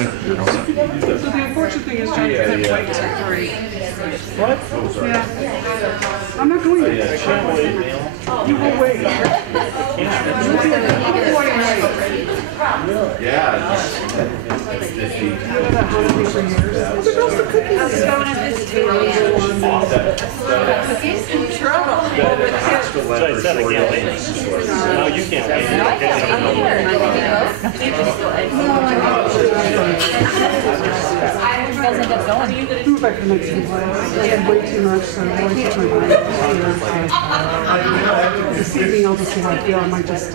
So the unfortunate thing is Chinese have white territory. What? Yeah. I'm not going there. You will wait. Yeah. No, you can't wait. Do it back the next week. Way too much, so I really took my mind. This evening I'll just see how I feel. I might just eat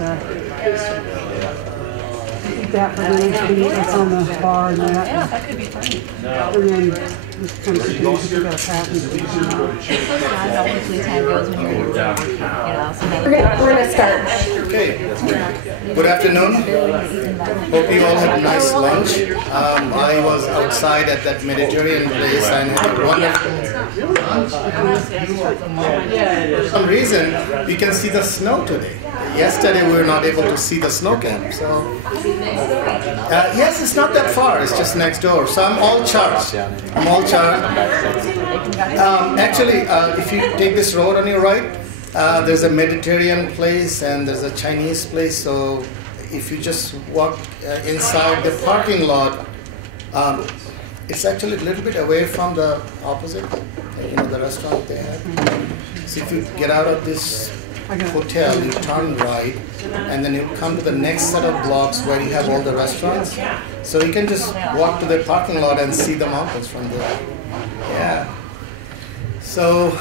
that for the next week. That's on the bar and that. Yeah, that could be fun. And then just kind of continue to pick up a path and We're gonna start. Okay. Good afternoon. Hope you all had a nice lunch. I was outside at that Mediterranean place and had a wonderful lunch. For some reason, we can see the snow today. Yesterday we were not able to see the snow camp. So yes, it's not that far. It's just next door. So I'm all charged. I'm all charged. Actually, if you take this road on your right, there's a Mediterranean place and there's a Chinese place. So if you just walk inside the parking lot, it's actually a little bit away from the opposite, the restaurant they have. So if you get out of this hotel, you turn right, and then you come to the next set of blocks where you have all the restaurants. So you can just walk to the parking lot and see the mountains from there. Yeah. So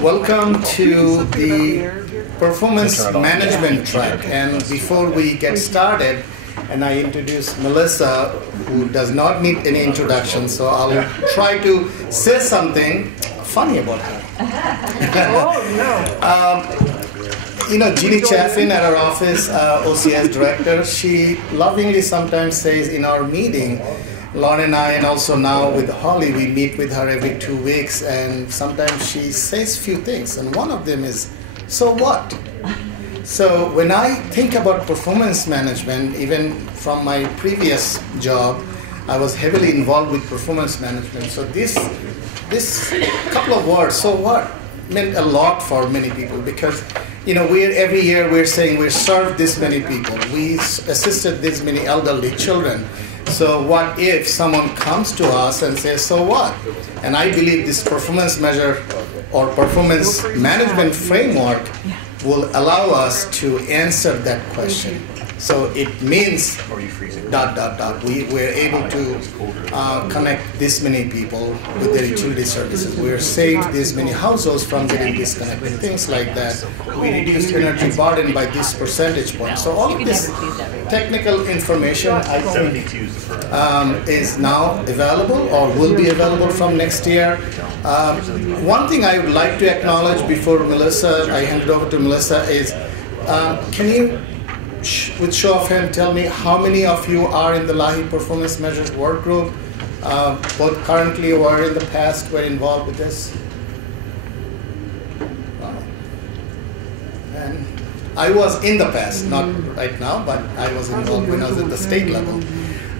welcome to the performance management track. And before we get started, and I introduce Melissa, who does not need any introduction, so I'll try to say something funny about her. Jeannie Chaffin at our office, OCS director, she lovingly sometimes says in our meeting, Lauren and I, and also now with Holly, we meet with her every 2 weeks, and sometimes she says few things, and one of them is, so what? So when I think about performance management, even from my previous job, I was heavily involved with performance management. So this couple of words, so what, meant a lot for many people because, every year we're saying we served this many people, we assisted this many elderly children. So what if someone comes to us and says, so what? And I believe this performance measure or performance management framework will allow us to answer that question. So it means ... We're able to connect this many people with their utility services. We're saved this many households from getting disconnected, things like that. We reduced energy burden by this percentage point. So all of this technical information, I think, is now available or will be available from next year. One thing I would like to acknowledge before I hand it over to Melissa is, can you, with show of hand, tell me how many of you are in the LAHI Performance Measures Work Group, both currently or in the past were involved with this? Wow. And I was in the past, not right now, but I was involved when I was at the state level.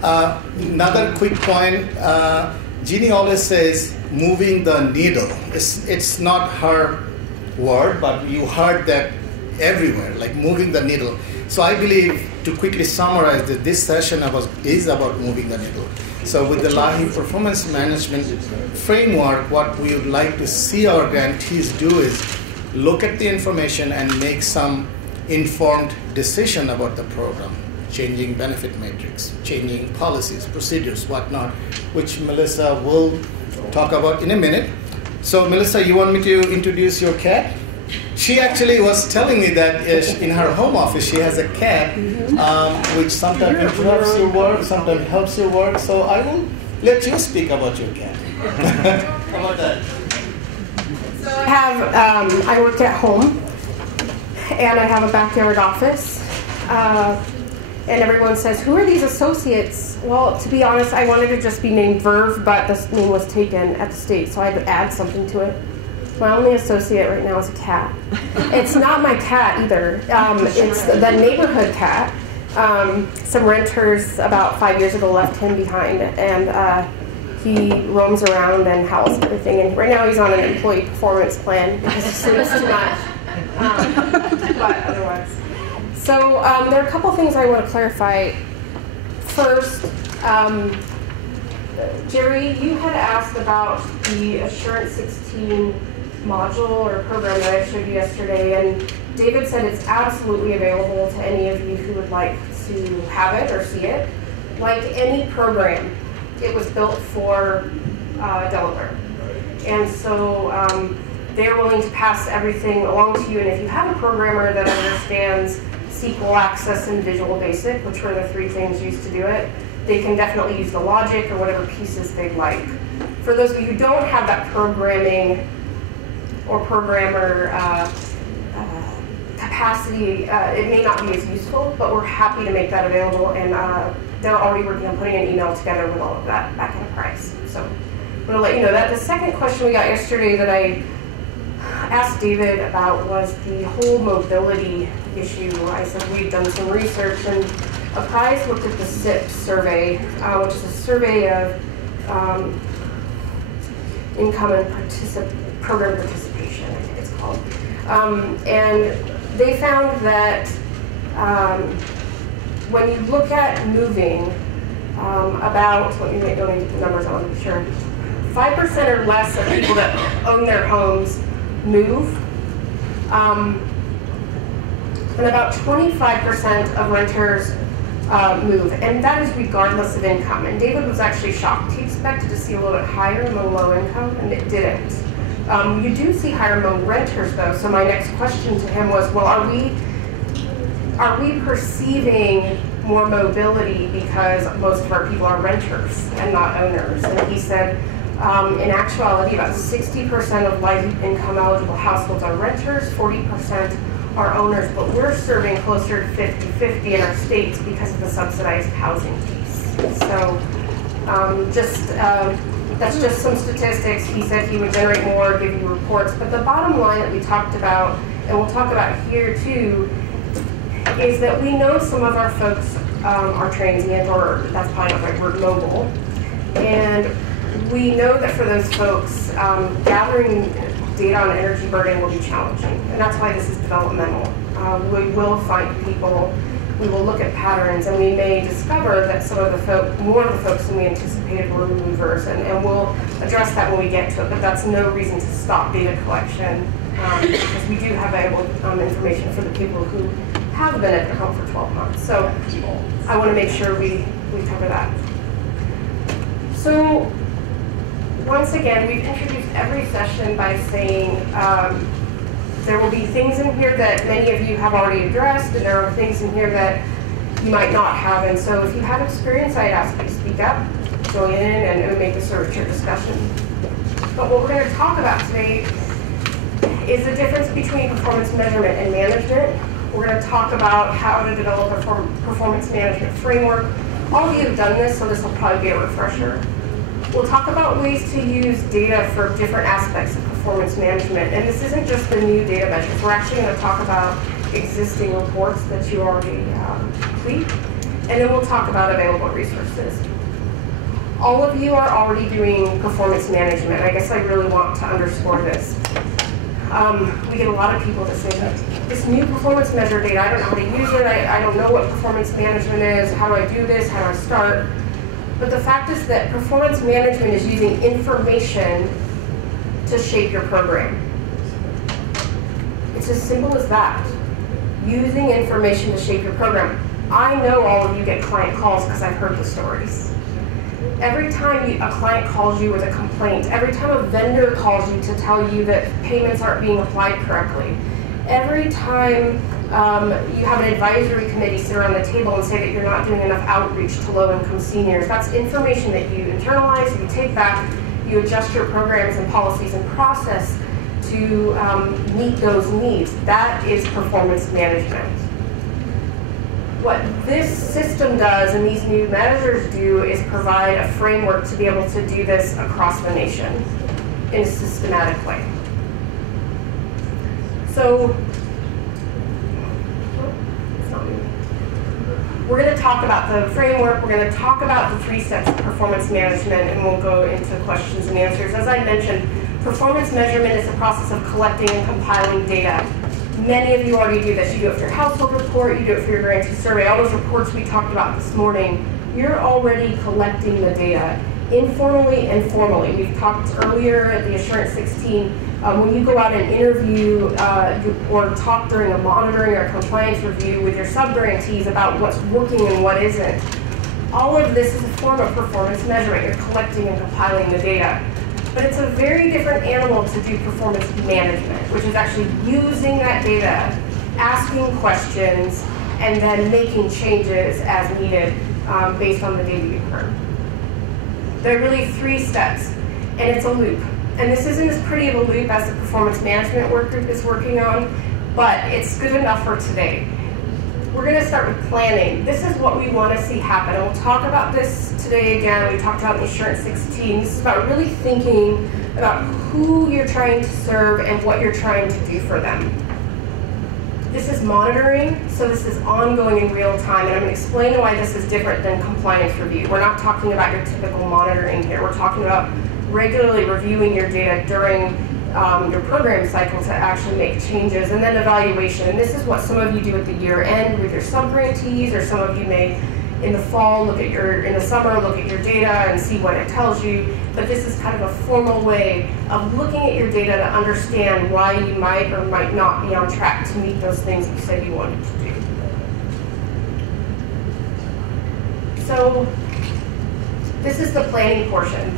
Another quick point, Jeannie always says, moving the needle. It's not her word, but you heard that everywhere, like moving the needle. So I believe, to quickly summarize, that this session is about moving the needle. So with the LAHI Performance Management Framework, what we would like to see our grantees do is look at the information and make some informed decision about the program, changing benefit matrix, changing policies, procedures, whatnot, which Melissa will talk about in a minute. So Melissa, you want me to introduce your cat? She actually was telling me that in her home office she has a cat which sometimes interrupts your work, sometimes helps your work. So I will let you speak about your cat. How about that? I work at home, and I have a backyard office. And everyone says, who are these associates? Well, to be honest, I wanted to just be named Verve, but this name was taken at the state, so I had to add something to it. My only associate right now is a cat. It's not my cat either. It's the neighborhood cat. Some renters about 5 years ago left him behind, and he roams around and howls everything. And right now he's on an employee performance plan because he sleeps too much. But otherwise. So there are a couple things I want to clarify. First, Jerry, you had asked about the Assurance 16 module or program that I showed you yesterday, and David said it's absolutely available to any of you who would like to have it or see it. Like any program, it was built for Delaware. And so they're willing to pass everything along to you, and if you have a programmer that understands SQL Access and Visual Basic, which were the 3 things used to do it, they can definitely use the logic or whatever pieces they'd like. For those of you who don't have that programming or programmer capacity, it may not be as useful, but we're happy to make that available, and they're already working on putting an email together with all of that back in a price. So I'm going to let you know that. The second question we got yesterday that I asked David about was the whole mobility issue. I said we've done some research, and Apprise looked at the SIP survey, which is a survey of income and program participation, I think it's called. And they found that when you look at moving, about, let me get the numbers on, I'm sure, 5% or less of people that own their homes move. And about 25% of renters move, and that is regardless of income. And David was actually shocked. He expected to see a little bit higher among low income, and it didn't. You do see higher among renters, though. So my next question to him was, well, are we perceiving more mobility because most of our people are renters and not owners? And he said, in actuality, about 60% of light income eligible households are renters, 40% are owners, but we're serving closer to 50-50 in our states because of the subsidized housing piece. So that's just some statistics. He said he would generate more, give you reports, but the bottom line that we talked about, and we'll talk about here too, is that we know some of our folks are transient, or that's probably not the right word, mobile, and we know that for those folks, gathering data on energy burden will be challenging, and that's why this is developmental. We will find people, we will look at patterns, and we may discover that some of the more of the folks than we anticipated were movers, and we'll address that when we get to it, but that's no reason to stop data collection, because we do have available information for the people who have been at their home for 12 months. So I want to make sure we cover that. So once again, we've introduced every session by saying there will be things in here that many of you have already addressed, and there are things in here that you might not have. And so if you have experience, I'd ask you to speak up, join in, and make this a richer discussion. But what we're going to talk about today is the difference between performance measurement and management. We're going to talk about how to develop a performance management framework. All of you have done this, so this will probably be a refresher. We'll talk about ways to use data for different aspects of performance management. And this isn't just the new data measures. We're actually going to talk about existing reports that you already complete. And then we'll talk about available resources. All of you are already doing performance management. I guess I really want to underscore this. We get a lot of people that say that this new performance measure data, I don't know how to use it, I don't know what performance management is, how do I do this, how do I start? But the fact is that performance management is using information to shape your program. It's as simple as that. Using information to shape your program. I know all of you get client calls because I've heard the stories. Every time a client calls you with a complaint, every time a vendor calls you to tell you that payments aren't being applied correctly, every time you have an advisory committee sit around the table and say that you're not doing enough outreach to low-income seniors, that's information that you internalize, you take back, you adjust your programs and policies and process to meet those needs. That is performance management. What this system does and these new measures do is provide a framework to be able to do this across the nation in a systematic way. So, it's not moving. We're going to talk about the framework, we're going to talk about the 3 steps of performance management, and we'll go into questions and answers. As I mentioned, performance measurement is the process of collecting and compiling data. Many of you already do this. You do it for your household report, you do it for your grantee survey, all those reports we talked about this morning. You're already collecting the data, informally and formally. We've talked earlier at the Assurance 16, when you go out and interview or talk during a monitoring or compliance review with your sub-grantees about what's working and what isn't, all of this is a form of performance measurement. You're collecting and compiling the data. But it's a very different animal to do performance management, which is actually using that data, asking questions, and then making changes as needed based on the data you've heard. There are really 3 steps, and it's a loop. And this isn't as pretty of a loop as the performance management work group is working on, but it's good enough for today. We're going to start with planning. This is what we want to see happen. And we'll talk about this today again. We talked about the Assurance 16. This is about really thinking about who you're trying to serve and what you're trying to do for them. This is monitoring, so this is ongoing in real time, and I'm going to explain why this is different than compliance review. We're not talking about your typical monitoring here. We're talking about regularly reviewing your data during your program cycle to actually make changes, and then evaluation. And this is what some of you do at the year end with your sub-grantees, or some of you may in the fall in the summer look at your data and see what it tells you. But this is kind of a formal way of looking at your data to understand why you might or might not be on track to meet those things you said you wanted to do. So this is the planning portion.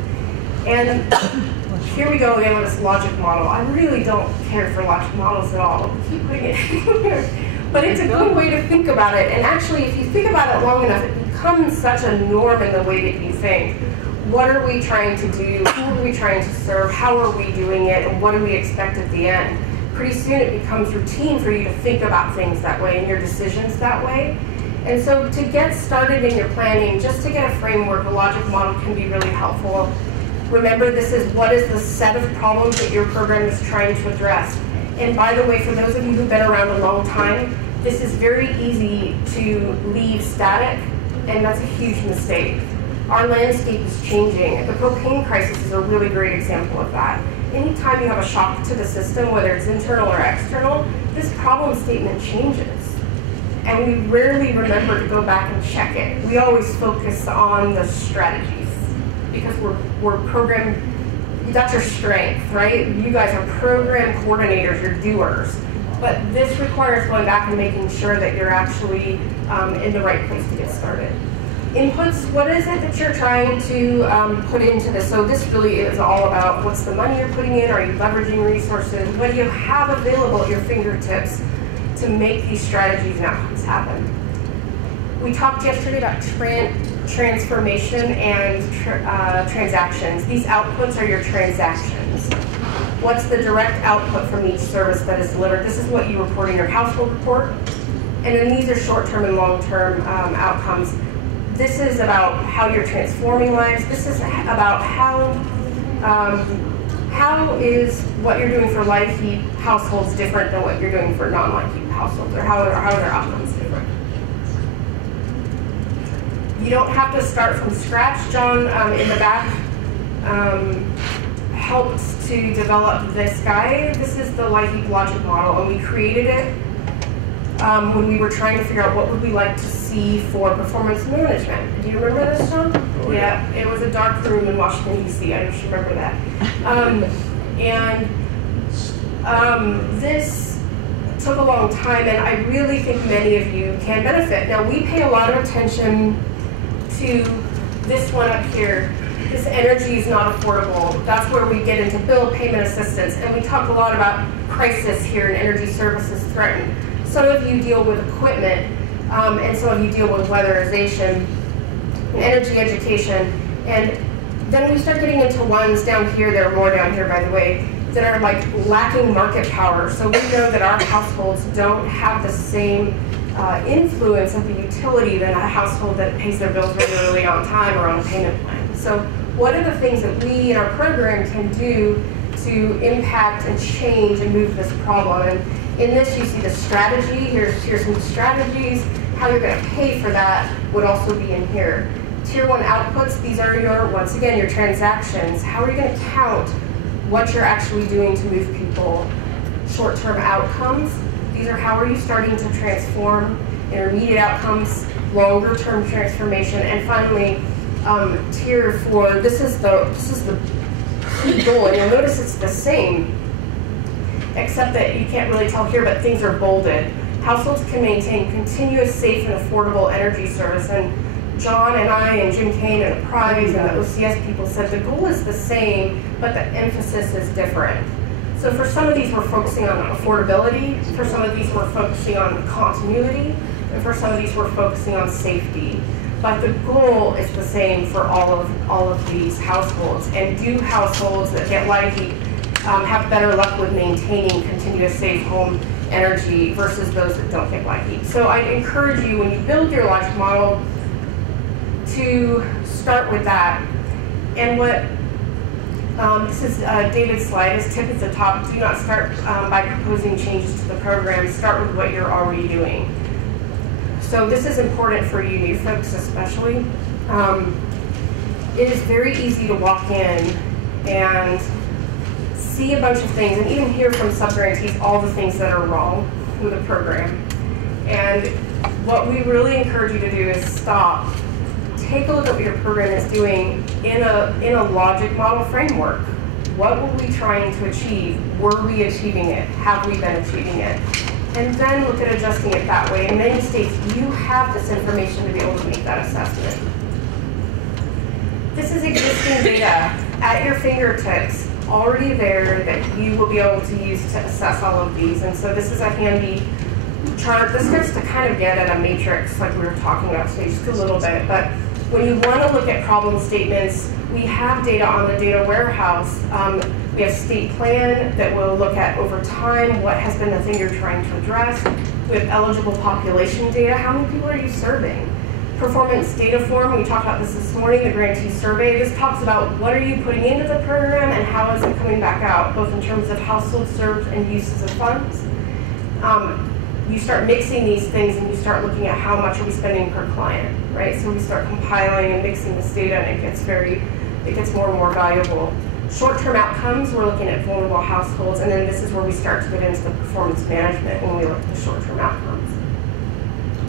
And here we go again with this logic model. I really don't care for logic models at all. I keep putting it here. But it's a good way to think about it. And actually, if you think about it long enough, it becomes such a norm in the way that you think. What are we trying to do? Who are we trying to serve? How are we doing it? And what do we expect at the end? Pretty soon it becomes routine for you to think about things that way and your decisions that way. And so to get started in your planning, just to get a framework, a logic model can be really helpful. Remember, this is what is the set of problems that your program is trying to address. And by the way, for those of you who've been around a long time, this is very easy to leave static, and that's a huge mistake. Our landscape is changing. The propane crisis is a really great example of that. Anytime you have a shock to the system, whether it's internal or external, this problem statement changes. And we rarely remember to go back and check it. We always focus on the strategies because we're program. That's your strength, right? You guys are program coordinators, you're doers. But this requires going back and making sure that you're actually in the right place to get started. Inputs, what is it that you're trying to put into this? So this really is all about what's the money you're putting in, are you leveraging resources, what do you have available at your fingertips to make these strategies and outcomes happen? We talked yesterday about transformation and transactions. These outputs are your transactions. What's the direct output from each service that is delivered? This is what you report in your household report. And then these are short-term and long-term outcomes. This is about how you're transforming lives. This is about how is what you're doing for light heat households different than what you're doing for non-light heat households, or how are their outcomes different? You don't have to start from scratch. John in the back helped to develop this guide. This is the light heat logic model, and we created it when we were trying to figure out what would we like to see for performance management. Do you remember this, John? Oh, yeah, it was a dark room in Washington, D.C. I just remember that. This took a long time, and I really think many of you can benefit. Now, we pay a lot of attention to this one up here. This energy is not affordable. That's where we get into bill payment assistance, and we talk a lot about crisis here and energy services threatened. Some of you deal with equipment, and some of you deal with weatherization, and energy education, and then we start getting into ones down here, there are more down here by the way, that are like lacking market power. So we know that our households don't have the same influence of the utility than a household that pays their bills regularly on time or on a payment plan. So what are the things that we in our program can do to impact and change and move this problem? And in this you see the strategy, here's some strategies, how you're going to pay for that would also be in here. Tier 1 outputs, these are your, once again, your transactions. How are you going to count what you're actually doing to move people? Short-term outcomes, these are how are you starting to transform. Intermediate outcomes, longer-term transformation, and finally, tier 4. This is the key goal, and you'll notice it's the same, except that you can't really tell here, but things are bolded. Households can maintain continuous, safe, and affordable energy service. And John and I and Jim Kane and the Prize and the OCS people said the goal is the same, but the emphasis is different. So for some of these, we're focusing on affordability. For some of these, we're focusing on continuity. And for some of these, we're focusing on safety. But the goal is the same for all of these households. And do households that get light heat have better luck with maintaining continuous, safe home energy versus those that don't get light heat? So I encourage you, when you build your logic model, to start with that. And what this is David's slide. His tip at the top: do not start by proposing changes to the program. Start with what you're already doing. So this is important for you new folks especially. It is very easy to walk in and see a bunch of things, and even hear from sub-grantees all the things that are wrong with the program. And what we really encourage you to do is stop, take a look at what your program is doing in a logic model framework. What were we trying to achieve? Were we achieving it? Have we been achieving it? And then look at adjusting it that way. In many states, you have this information to be able to make that assessment. This is existing data at your fingertips, already there, that you will be able to use to assess all of these. And so this is a handy chart. This starts to kind of get at a matrix like we were talking about today, just a little bit. But when you want to look at problem statements, we have data on the data warehouse. We have state plan that will look at over time what has been the thing you're trying to address. We have eligible population data. How many people are you serving? Performance data form, we talked about this morning, the grantee survey. This talks about what are you putting into the program and how is it coming back out, both in terms of households served and uses of funds. You start mixing these things and you start looking at how much are we spending per client, right? So we start compiling and mixing this data, and it gets more and more valuable. Short-term outcomes, we're looking at vulnerable households, and then this is where we start to get into the performance management when we look at the short-term outcomes.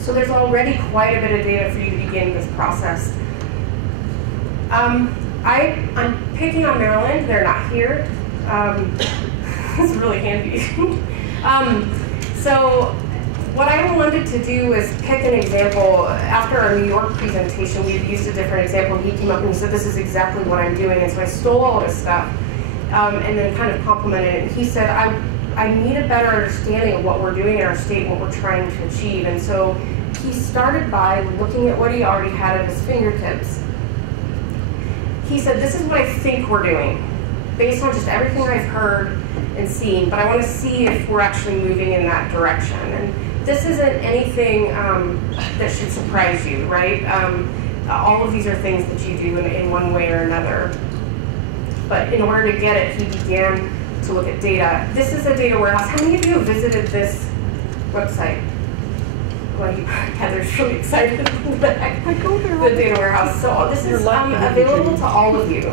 So there's already quite a bit of data for you to begin this process. I'm picking on Maryland, they're not here. It's really handy. So what I wanted to do is pick an example. After our New York presentation, we had used a different example. He came up and he said, this is exactly what I'm doing. And so I stole all of his stuff and then kind of complimented it. And he said, I need a better understanding of what we're doing in our state, what we're trying to achieve. And so he started by looking at what he already had at his fingertips. He said, this is what I think we're doing, based on just everything I've heard and seen, but I want to see if we're actually moving in that direction. And this isn't anything that should surprise you, right? All of these are things that you do in one way or another. But in order to get it, he began to look at data. This is a data warehouse. How many of you have visited this website? Well, Heather's really excited about the data warehouse. So this is available to all of you.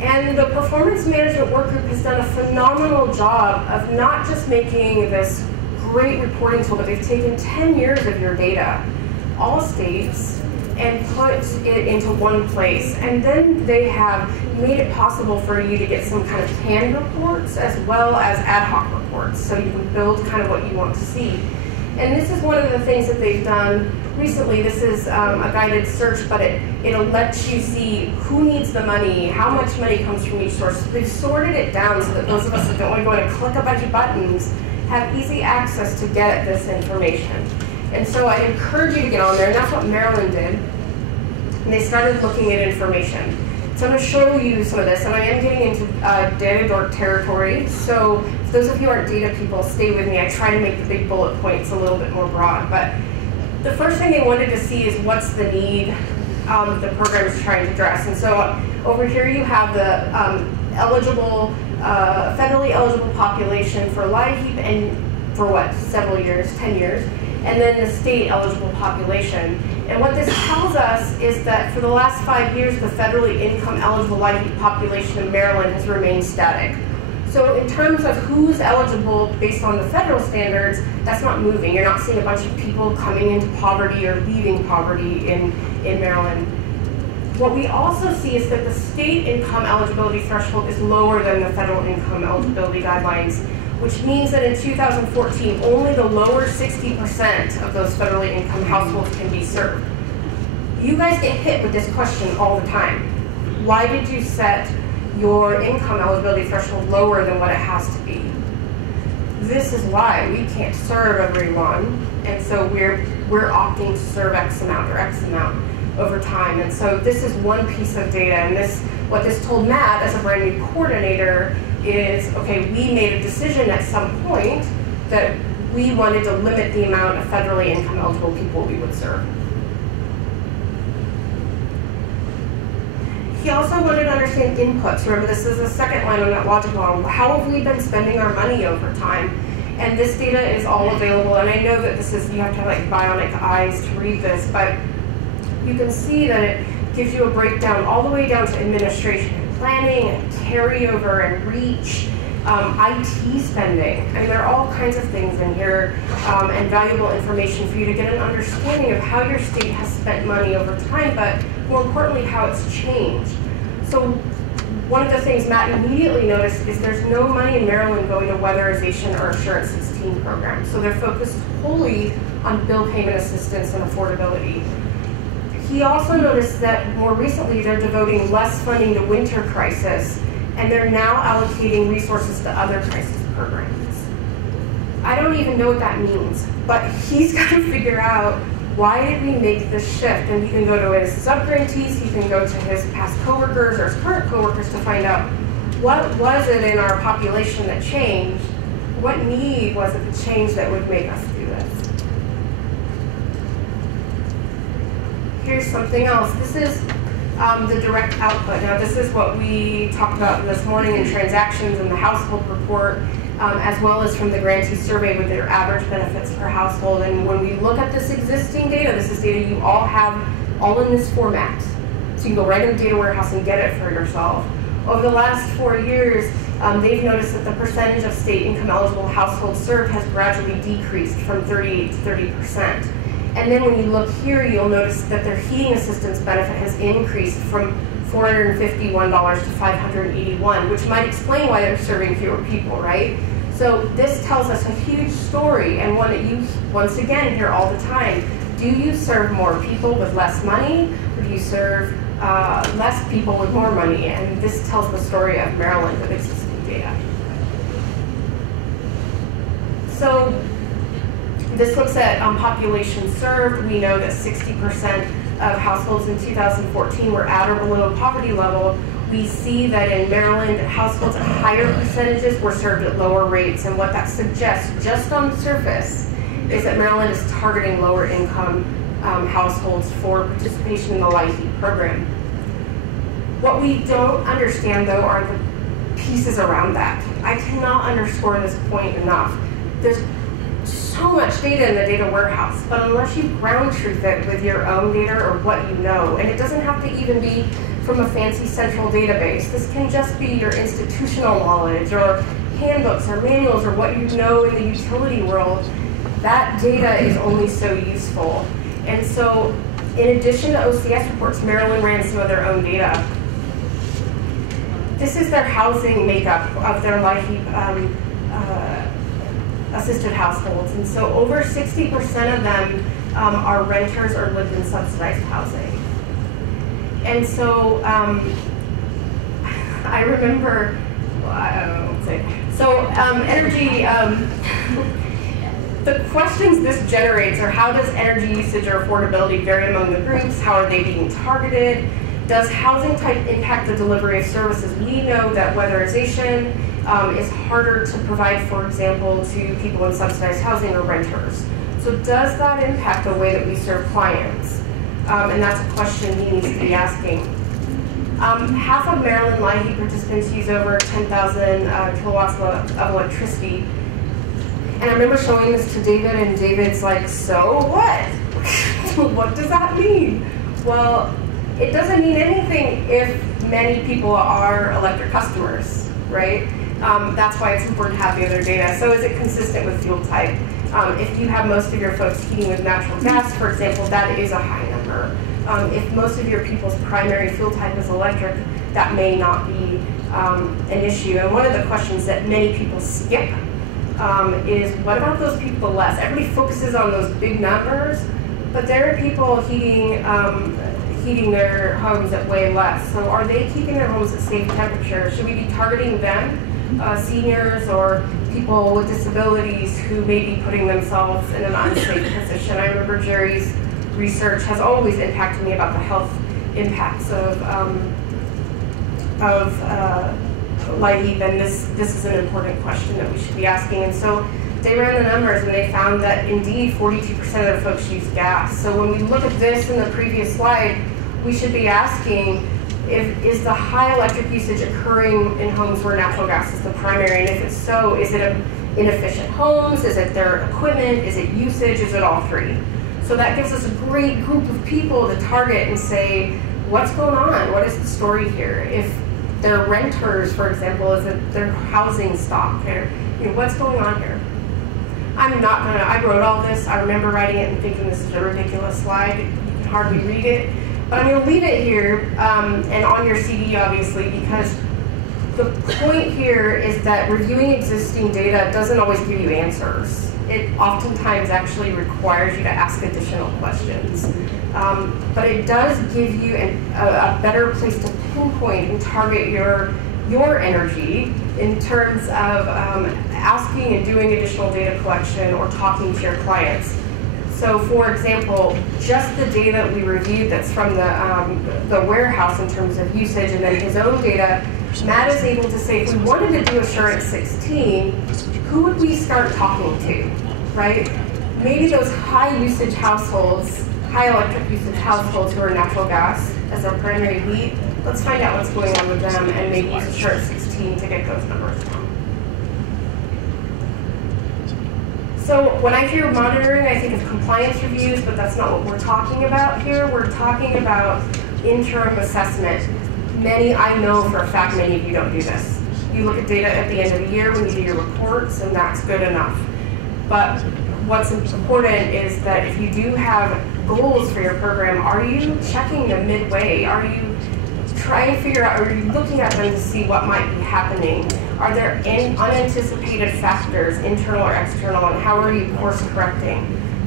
And the performance management work group has done a phenomenal job of not just making this great reporting tool, but they've taken 10 years of your data, all states, and put it into one place. And then they have made it possible for you to get some kind of canned reports as well as ad hoc reports, so you can build kind of what you want to see. And this is one of the things that they've done recently. This is a guided search, but it'll let you see who needs the money, how much money comes from each source. They've sorted it down so that those of us that don't want to go in and click a bunch of buttons have easy access to get at this information. And so I encourage you to get on there, and that's what Maryland did. And they started looking at information. So I'm going to show you some of this, and I am getting into data dork territory. So if those of you who aren't data people, stay with me. I try to make the big bullet points a little bit more broad. But the first thing they wanted to see is what's the need the program is trying to address. And so over here you have the federally eligible population for LIHEAP, and for what, several years, 10 years. and then the state eligible population. And what this tells us is that for the last 5 years, the federally income eligible LIHEAP population in Maryland has remained static. So in terms of who's eligible based on the federal standards, that's not moving. You're not seeing a bunch of people coming into poverty or leaving poverty in Maryland. What we also see is that the state income eligibility threshold is lower than the federal income eligibility guidelines, which means that in 2014, only the lower 60% of those federally income households can be served. You guys get hit with this question all the time. Why did you set your income eligibility threshold lower than what it has to be? This is why we can't serve everyone, and so we're opting to serve X amount or X amount over time. And so this is one piece of data, and what this told Matt as a brand new coordinator is, okay, we made a decision at some point that we wanted to limit the amount of federally income eligible people we would serve. He also wanted to understand inputs. Remember, this is the second line on that logic model. How have we been spending our money over time? And this data is all available, and I know that this is, you have to have like bionic eyes to read this, but you can see that it gives you a breakdown all the way down to administration and planning and carryover and reach, IT spending. I mean, there are all kinds of things in here and valuable information for you to get an understanding of how your state has spent money over time, but more importantly, how it's changed. So one of the things Matt immediately noticed is there's no money in Maryland going to weatherization or Assurance 16 programs. So they're focused wholly on bill payment assistance and affordability. He also noticed that more recently they're devoting less funding to winter crisis, and they're now allocating resources to other crisis programs. I don't even know what that means, but he's got to figure out, why did we make this shift? And he can go to his subgrantees, he can go to his past coworkers or his current coworkers to find out, what was it in our population that changed? What need was it to change that would make us do this? Here's something else. This is the direct output. Now, this is what we talked about this morning in transactions in the household report, as well as from the grantee survey with their average benefits per household. And when we look at this existing data, this is data you all have all in this format. So you can go right in the data warehouse and get it for yourself. Over the last 4 years, they've noticed that the percentage of state income eligible households served has gradually decreased from 38 to 30%. And then when you look here, you'll notice that their heating assistance benefit has increased from $451 to $581, which might explain why they're serving fewer people, right? So this tells us a huge story, and one that you, once again, hear all the time. Do you serve more people with less money, or do you serve less people with more money? And this tells the story of Maryland with existing data. So this looks at population served. We know that 60% of households in 2014 were at or below poverty level. We see that in Maryland, households at higher percentages were served at lower rates, and what that suggests, just on the surface, is that Maryland is targeting lower income households for participation in the LIHEAP program. What we don't understand, though, are the pieces around that. I cannot underscore this point enough. There's so much data in the data warehouse, but unless you ground truth it with your own data or what you know, and it doesn't have to even be from a fancy central database. This can just be your institutional knowledge or handbooks or manuals or what you know in the utility world. That data is only so useful. And so in addition to OCS reports, Maryland ran some of their own data. This is their housing makeup of their LIHEAP assisted households. And so over 60% of them are renters or live in subsidized housing. And so I remember, energy, the questions this generates are, how does energy usage or affordability vary among the groups? How are they being targeted? Does housing type impact the delivery of services? We know that weatherization is harder to provide, for example, to people in subsidized housing or renters. So does that impact the way that we serve clients? And that's a question he needs to be asking. Half of Maryland LIHEAP participants use over 10,000 kilowatts of electricity. And I remember showing this to David, and David's like, so what? What does that mean? Well, it doesn't mean anything if many people are electric customers, right? That's why it's important to have the other data. So is it consistent with fuel type? If you have most of your folks heating with natural gas, for example, that is a high number. If most of your people's primary fuel type is electric, that may not be an issue. And one of the questions that many people skip is, what about those people less? Everybody focuses on those big numbers, but there are people heating their homes at way less. So are they keeping their homes at safe temperature? Should we be targeting them, seniors or people with disabilities who may be putting themselves in an unsafe position? I remember Jerry's research has always impacted me about the health impacts of light heat, and this is an important question that we should be asking. And so they ran the numbers, and they found that indeed 42% of their folks use gas. So when we look at this in the previous slide, we should be asking, is the high electric usage occurring in homes where natural gas is the primary? And if it's so, is it inefficient homes? Is it their equipment? Is it usage? Is it all three? So that gives us a great group of people to target and say, what's going on? What is the story here? If they're renters, for example, is it their housing stock? Or, what's going on here? I wrote all this. I remember writing it and thinking this is a ridiculous slide. You can hardly read it. But I'm going to leave it here and on your CD, obviously, because the point here is that reviewing existing data doesn't always give you answers. It oftentimes actually requires you to ask additional questions. But it does give you a better place to pinpoint and target your energy in terms of asking and doing additional data collection or talking to your clients. So for example, just the data we reviewed that's from the warehouse in terms of usage and then his own data, Matt is able to say, if we wanted to do Assurance 16, who would we start talking to, right? Maybe those high usage households, high electric usage households who are natural gas as their primary heat, let's find out what's going on with them and maybe use Assurance 16 to get those numbers down. So when I hear monitoring, I think of compliance reviews, but that's not what we're talking about here. We're talking about interim assessment. I know for a fact many of you don't do this. You look at data at the end of the year when you do your reports, and that's good enough. But what's important is that if you do have goals for your program, are you checking them midway? Are you trying to figure out, are you looking at them to see what might be happening? Are there any unanticipated factors, internal or external, and how are you course correcting?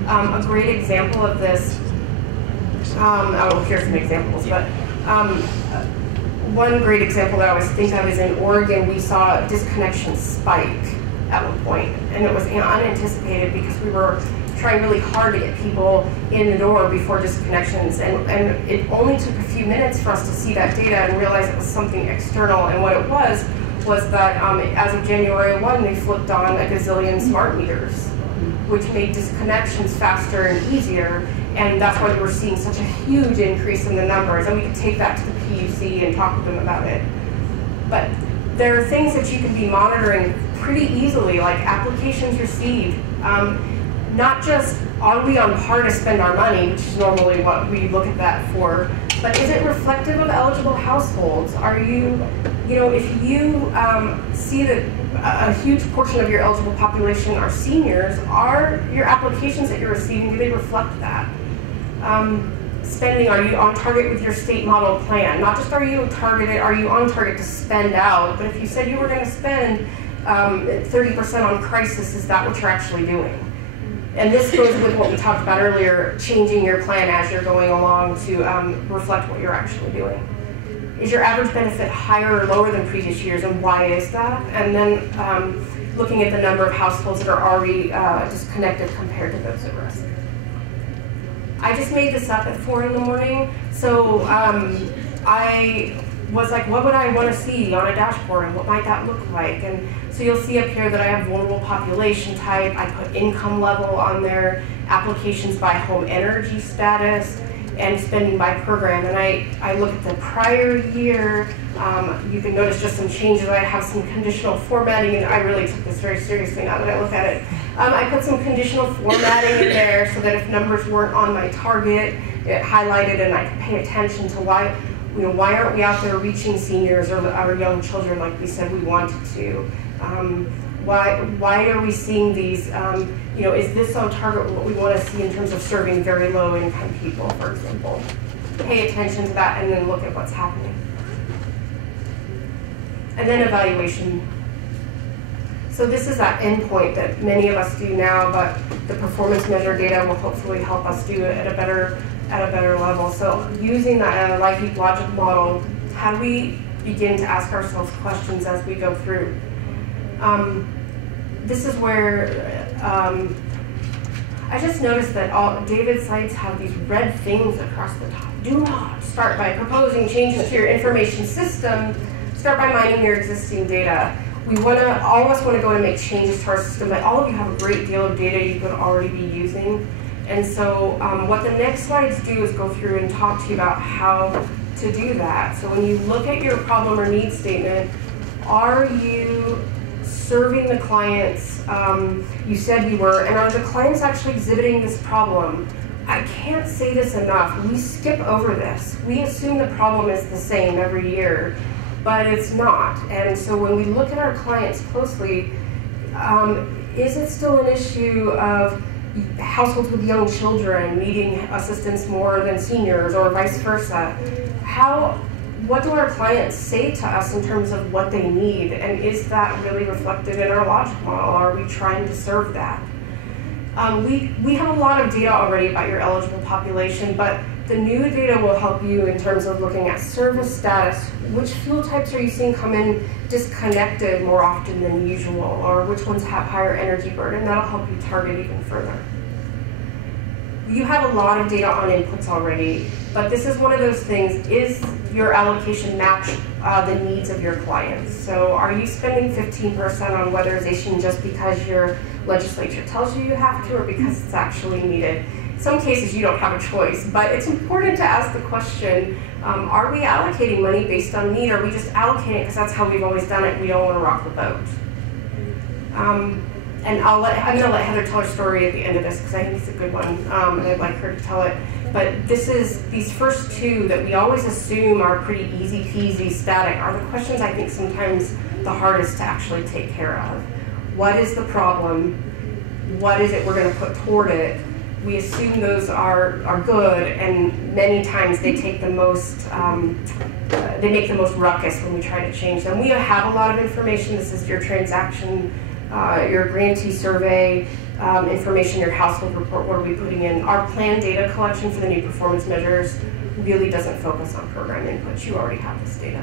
A great example of this, here's some examples, but one great example that I always think of is in Oregon, we saw a disconnection spike at one point, and it was unanticipated because we were trying really hard to get people in the door before disconnections, and it only took a few minutes for us to see that data and realize it was something external. And what it was that as of January 1, they flipped on a gazillion smart meters, which made disconnections faster and easier, and that's why we were seeing such a huge increase in the numbers. And we could take that to the PUC and talk with them about it. But there are things that you can be monitoring pretty easily, like applications received. Not just, are we on par to spend our money, which is normally what we look at that for, but is it reflective of eligible households? Are you, if you see that a huge portion of your eligible population are seniors, are your applications that you're receiving, do they reflect that? Spending, are you on target with your state model plan? Not just are you on target to spend out, but if you said you were going to spend 30% on crisis, is that what you're actually doing? And this goes with what we talked about earlier, changing your plan as you're going along to reflect what you're actually doing. Is your average benefit higher or lower than previous years, and why is that? And then looking at the number of households that are already disconnected compared to those at risk. I just made this up at 4 in the morning, so I was like, what would I want to see on a dashboard, and what might that look like? And so you'll see up here that I have vulnerable population type. I put income level on there, applications by home energy status, and spending by program. And I look at the prior year. You can notice just some changes. I have some conditional formatting, and I really took this very seriously now that I look at it. I put some conditional formatting in there so that if numbers weren't on my target, it highlighted and I could pay attention to why aren't we out there reaching seniors or our young children like we said we wanted to? Why are we seeing these? Is this on target what we want to see in terms of serving very low income people, for example? Pay attention to that and then look at what's happening. And then evaluation. So this is that endpoint that many of us do now, but the performance measure data will hopefully help us do it at a better level. So using that Life logic model, how do we begin to ask ourselves questions as we go through? This is where I just noticed that all David's sites have these red things across the top. Do not start by proposing changes to your information system. Start by mining your existing data. All of us want to go and make changes to our system, but all of you have a great deal of data you could already be using. And so what the next slides do is go through and talk to you about how to do that. So when you look at your problem or need statement, are you serving the clients you said you were, and are the clients actually exhibiting this problem? I can't say this enough. We skip over this. We assume the problem is the same every year, but it's not. And so when we look at our clients closely, is it still an issue of households with young children needing assistance more than seniors, or vice versa? What do our clients say to us in terms of what they need, and is that really reflected in our logic model? Are we trying to serve that? We have a lot of data already about your eligible population, but the new data will help you in terms of looking at service status. Which fuel types are you seeing come in disconnected more often than usual, or which ones have higher energy burden? That'll help you target even further. You have a lot of data on inputs already, but this is one of those things, is your allocation match the needs of your clients? So are you spending 15% on weatherization just because your legislature tells you you have to, or because it's actually needed? In some cases you don't have a choice, but it's important to ask the question, are we allocating money based on need, or are we just allocating it because that's how we've always done it, we don't want to rock the boat? And I'm going to let Heather tell her story at the end of this because I think it's a good one, and I'd like her to tell it. But these first two that we always assume are pretty easy peasy static are the questions I think sometimes the hardest to actually take care of. What is the problem? What is it we're going to put toward it? We assume those are good, and many times they take the most, they make the most ruckus when we try to change them. We have a lot of information. This is your transaction, your grantee survey, information, your household report, where we're putting in. Our planned data collection for the new performance measures really doesn't focus on program inputs. You already have this data.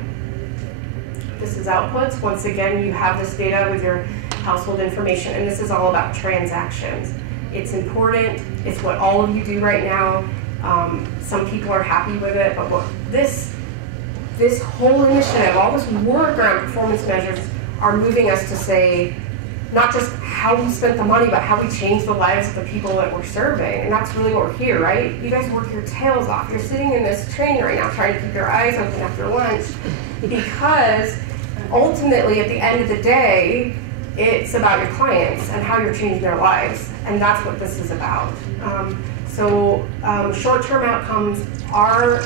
This is outputs. Once again, you have this data with your household information, and this is all about transactions. It's important. It's what all of you do right now. Some people are happy with it, but what this whole initiative, all this work around performance measures are moving us to say, not just how we spent the money, but how we change the lives of the people that we're serving. And that's really what we're here, right? You guys work your tails off. You're sitting in this train right now trying to keep your eyes open after lunch, because ultimately at the end of the day, it's about your clients and how you're changing their lives. And that's what this is about. Short-term outcomes, are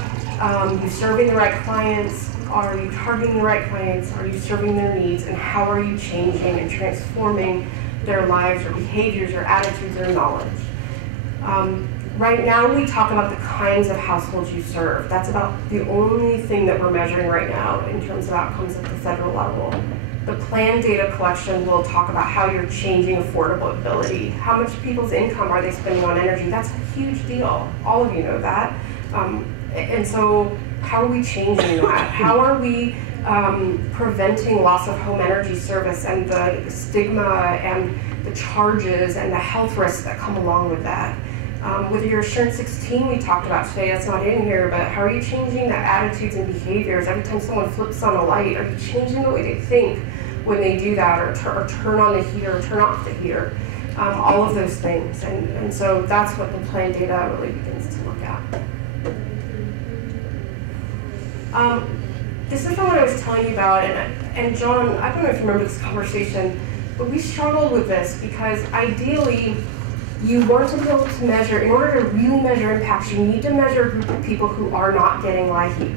you serving the right clients? Are you targeting the right clients? Are you serving their needs? And how are you changing and transforming their lives or behaviors or attitudes or knowledge? Right now we talk about the kinds of households you serve. That's about the only thing that we're measuring right now in terms of outcomes at the federal level. The planned data collection will talk about how you're changing affordability. How much people's income are they spending on energy? That's a huge deal. All of you know that. And so how are we changing that? How are we preventing loss of home energy service and the stigma and the charges and the health risks that come along with that? With your Assurance 16 we talked about today, that's not in here, but how are you changing the attitudes and behaviors? Every time someone flips on a light, are you changing the way they think when they do that, or turn on the heater or turn off the heater? All of those things. And so that's what the planned data really begins to look at. This is the one I was telling you about, and John, I don't know if you remember this conversation, we struggled with this because ideally you want to be able to measure, in order to really measure impacts, you need to measure a group of people who are not getting LIHEAP.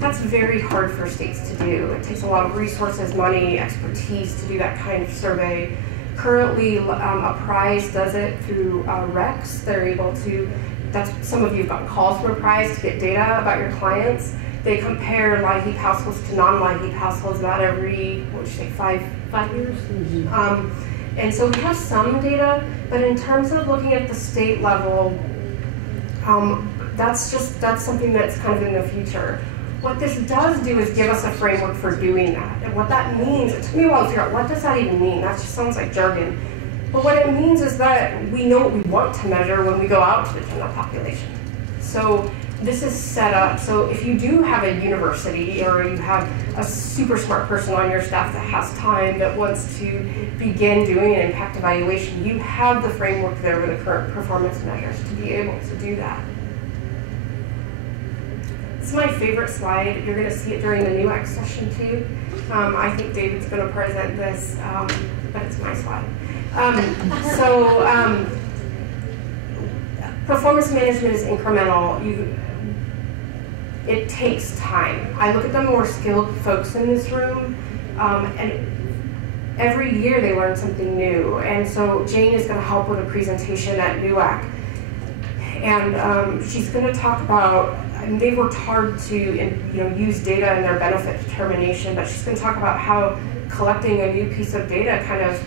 That's very hard for states to do. It takes a lot of resources, money, expertise to do that kind of survey. Currently, Apprise does it through Rex. They're able to, some of you have gotten calls from Apprise to get data about your clients. They compare LIHEAP households to non-LIHEAP households about every, what would you say, five years? Mm-hmm. And so we have some data, but in terms of looking at the state level, that's something that's kind of in the future. What this does do is give us a framework for doing that. And what that means, it took me a while to figure out what does that even mean. That just sounds like jargon. But what it means is that we know what we want to measure when we go out to the general population. So this is set up, so if you do have a university or you have a super smart person on your staff that has time that wants to begin doing an impact evaluation, you have the framework there with the current performance measures to be able to do that. This is my favorite slide. You're going to see it during the NUAC session too. I think David's going to present this, but it's my slide. Performance management is incremental. It takes time. I look at the more skilled folks in this room, and every year they learn something new. And so Jane is going to help with a presentation at NUAC. And she's going to talk about, and they've worked hard to use data in their benefit determination, but she's going to talk about how collecting a new piece of data kind of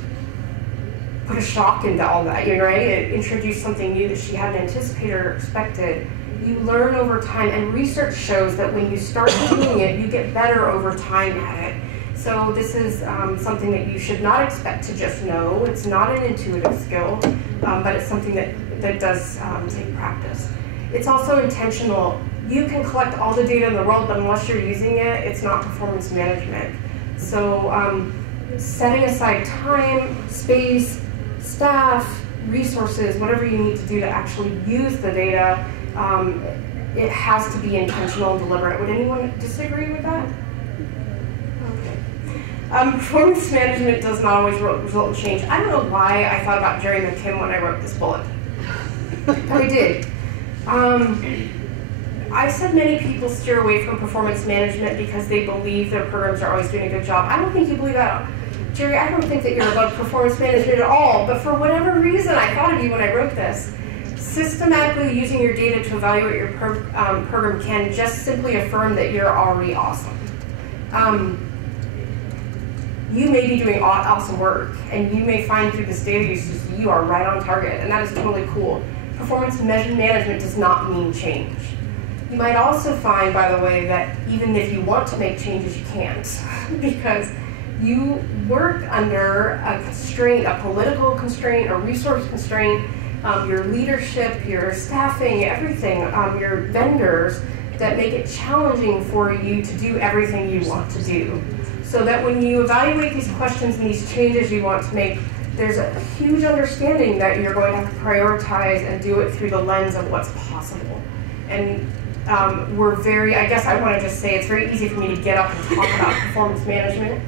put a shock into all that, right? It introduced something new that she hadn't anticipated or expected. You learn over time, and research shows that when you start doing it, you get better over time at it. So this is something that you should not expect to just know. It's not an intuitive skill, but it's something that does take practice. It's also intentional. You can collect all the data in the world, but unless you're using it, it's not performance management. So setting aside time, space, staff, resources, whatever you need to do to actually use the data, it has to be intentional and deliberate. Would anyone disagree with that? Okay. Performance management does not always result in change. I don't know why I thought about Jerry McKim when I wrote this bullet. I did. I said many people steer away from performance management because they believe their programs are always doing a good job. I don't think you believe that. Jerry, I don't think that you're above performance management at all, but for whatever reason, I thought of you when I wrote this. Systematically using your data to evaluate your program can just simply affirm that you're already awesome. You may be doing awesome work, and you may find through this data use you are right on target, and that is totally cool. Performance management does not mean change. You might also find, by the way, that even if you want to make changes, you can't, because you work under a constraint, a political constraint, a resource constraint, your leadership, your staffing, everything, your vendors, that make it challenging for you to do everything you want to do. So that when you evaluate these questions and these changes you want to make, there's a huge understanding that you're going to have to prioritize and do it through the lens of what's possible. And I guess I want to just say it's very easy for me to get up and talk about performance management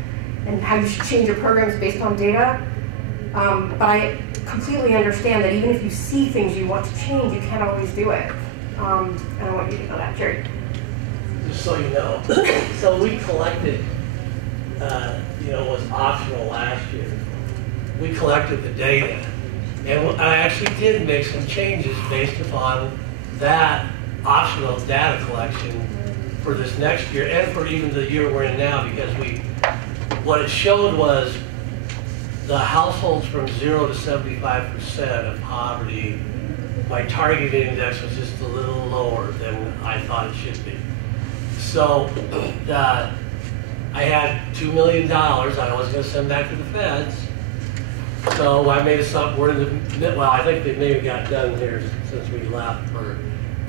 and how you should change your programs based on data. But I completely understand that even if you see things you want to change, you can't always do it. And I want you to know that, Jerry. Just so you know, so we collected, was optional last year. We collected the data, and I actually did make some changes based upon that optional data collection for this next year and for even the year we're in now, because what it showed was the households from 0 to 75% of poverty, my target index was just a little lower than I thought it should be. So I had $2 million I was going to send back to the feds. So I made we're in the, well, I think they maybe got done here since we left for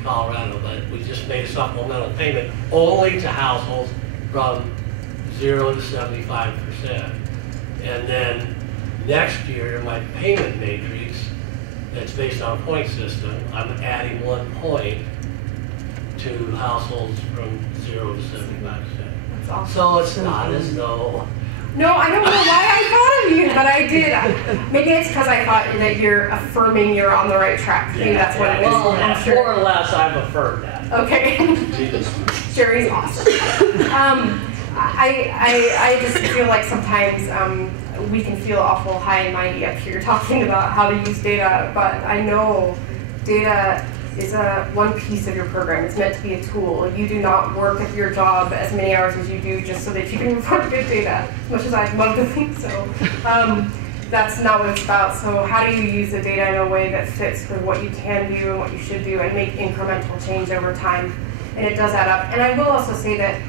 Colorado, but we just made a supplemental payment only to households from 0 to 75%. And then next year, in my payment matrix, that's based on a point system, I'm adding 1 point to households from 0 to 75%. That's awesome. So it's not as though... No, I don't know why I thought of you, but I did. Maybe it's because I thought that you're affirming you're on the right track. Maybe that's what it is. Well, I'm more sure. or less, I've affirmed that. Okay. Jerry's awesome. I just feel like sometimes we can feel awful high and mighty up here talking about how to use data, but I know data is one piece of your program. It's meant to be a tool. You do not work at your job as many hours as you do just so that you can report good data, as much as I'd love to think so. That's not what it's about. So how do you use the data in a way that fits with what you can do and what you should do and make incremental change over time? And it does add up. And I will also say that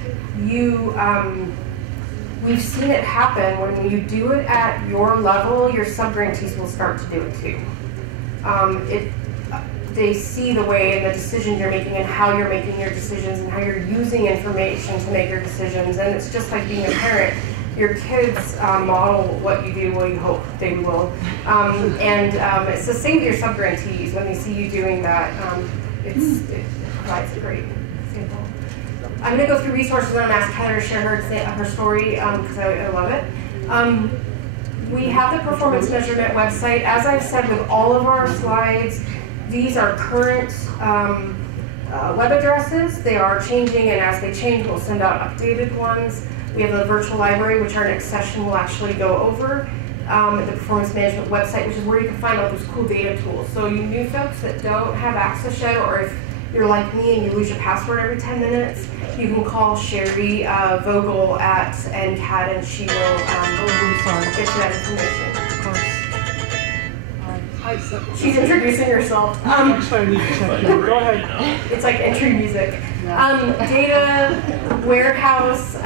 we've seen it happen when you do it at your level, your sub-grantees will start to do it too. They see the way and the decisions you're making and how you're making your decisions and how you're using information to make your decisions. And it's just like being a parent. Your kids model what you do, well, you hope they will. It's the same with your sub-grantees. When they see you doing that, it provides a great example. I'm going to go through resources and I'm going to ask Heather to share her story because I love it. We have the performance measurement website. As I've said with all of our slides, these are current web addresses. They are changing, and as they change, we'll send out updated ones. We have the virtual library, which our next session will actually go over. The performance management website, which is where you can find all those cool data tools. So you new folks that don't have access yet, or if you're like me and you lose your password every 10 minutes, you can call Sherry Vogel at NCAD, and she will get you that information. She's introducing herself. Actually, I need to check that. Go ahead. It's like entry music. Data warehouse.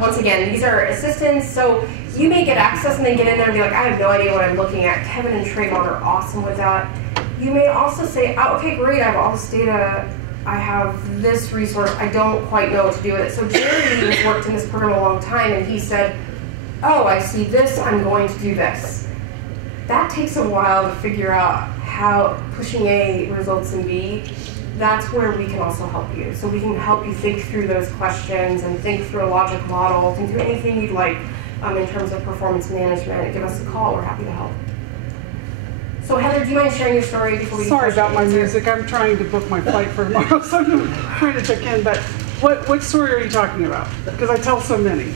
Once again, these are assistants. So you may get access and then get in there and be like, I have no idea what I'm looking at. Kevin and Trayvon are awesome with that. You may also say, oh, okay, great, I have all this data. I have this resource. I don't quite know what to do with it. So Jerry has worked in this program a long time, and he said, oh, I see this, I'm going to do this. That takes a while to figure out how pushing A results in B. That's where we can also help you. So we can help you think through those questions and think through a logic model, think through anything you'd like in terms of performance management. Give us a call, we're happy to help. So Heather, do you mind sharing your story before we Sorry about my music. I'm trying to book my flight for tomorrow, so I'm trying to check in. But what story are you talking about? Because I tell so many.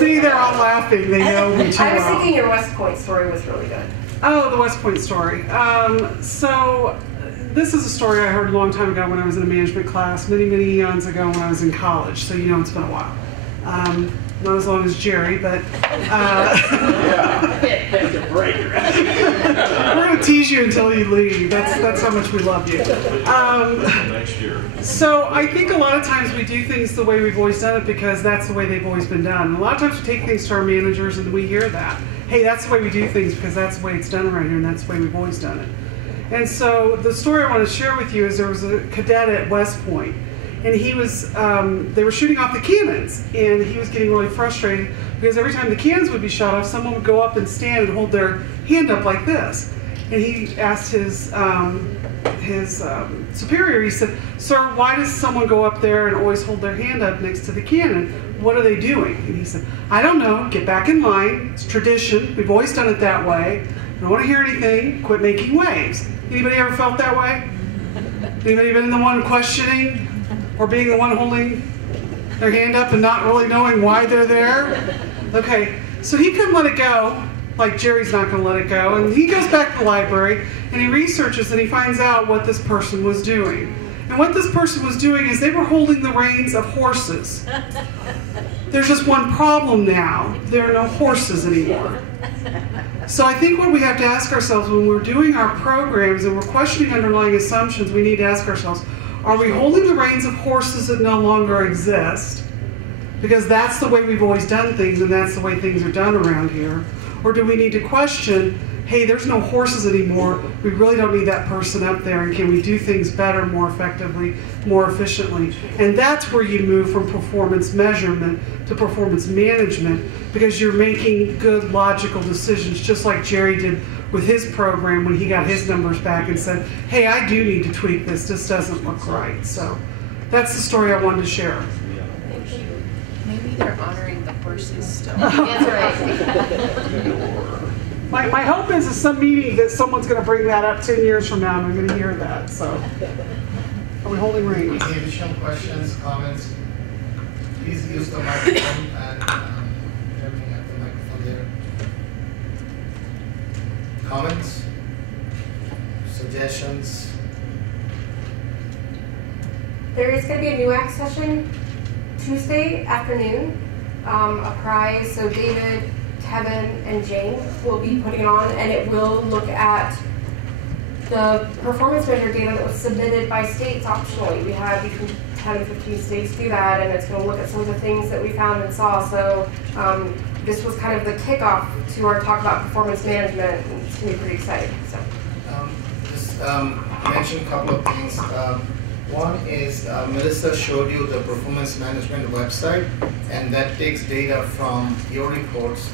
See, they're all laughing. They know me too well. I was thinking your West Point story was really good. Oh, the West Point story. So this is a story I heard a long time ago when I was in a management class, many, many eons ago when I was in college. So you know it's been a while. Not as long as Jerry, but Take a break, right? we're going to tease you until you leave. That's how much we love you. Next year. So I think a lot of times we do things the way we've always done it because that's the way they've always been done. And a lot of times we take things to our managers and we hear that. Hey, that's the way we do things because that's the way it's done around here and that's the way we've always done it. And so the story I want to share with you is there was a cadet at West Point. And he was, they were shooting off the cannons, and he was getting really frustrated because every time the cannons would be shot off, someone would go up and stand and hold their hand up like this. And he asked his superior, he said, sir, why does someone go up there and always hold their hand up next to the cannon? What are they doing? And he said, I don't know, get back in line, it's tradition, we've always done it that way. I don't want to hear anything, quit making waves. Anybody ever felt that way? Anybody been the one questioning? Or being the one holding their hand up and not really knowing why they're there? Okay, so he couldn't let it go, like Jerry's not going to let it go, and he goes back to the library and he researches and he finds out what this person was doing. And what this person was doing is they were holding the reins of horses. There's just one problem now. There are no horses anymore. So I think what we have to ask ourselves when we're doing our programs and we're questioning underlying assumptions, we need to ask ourselves, are we holding the reins of horses that no longer exist? Because that's the way we've always done things and that's the way things are done around here. Or do we need to question, hey, there's no horses anymore, we really don't need that person up there, and can we do things better, more effectively, more efficiently? And that's where you move from performance measurement to performance management, because you're making good logical decisions, just like Jerry did with his program when he got his numbers back and said, hey, I do need to tweak this, this doesn't look right. So that's the story I wanted to share. Maybe they're honoring the horses still. That's right. My hope is at some meeting that someone's going to bring that up 10 years from now and I'm going to hear that. So, are we holding reins? Any additional questions, comments? Please use the microphone and everything at the microphone there. Comments? Suggestions? There is going to be a NUAC session Tuesday afternoon, a prize. So David, Kevin, and Jane will be putting it on, and it will look at the performance measure data that was submitted by states optionally. We had between 10 and 15 states do that, and it's going to look at some of the things that we found and saw. So this was kind of the kickoff to our talk about performance management, and it's going to be pretty exciting. So. Just mention a couple of things. One is Melissa showed you the performance management website, and that takes data from your reports.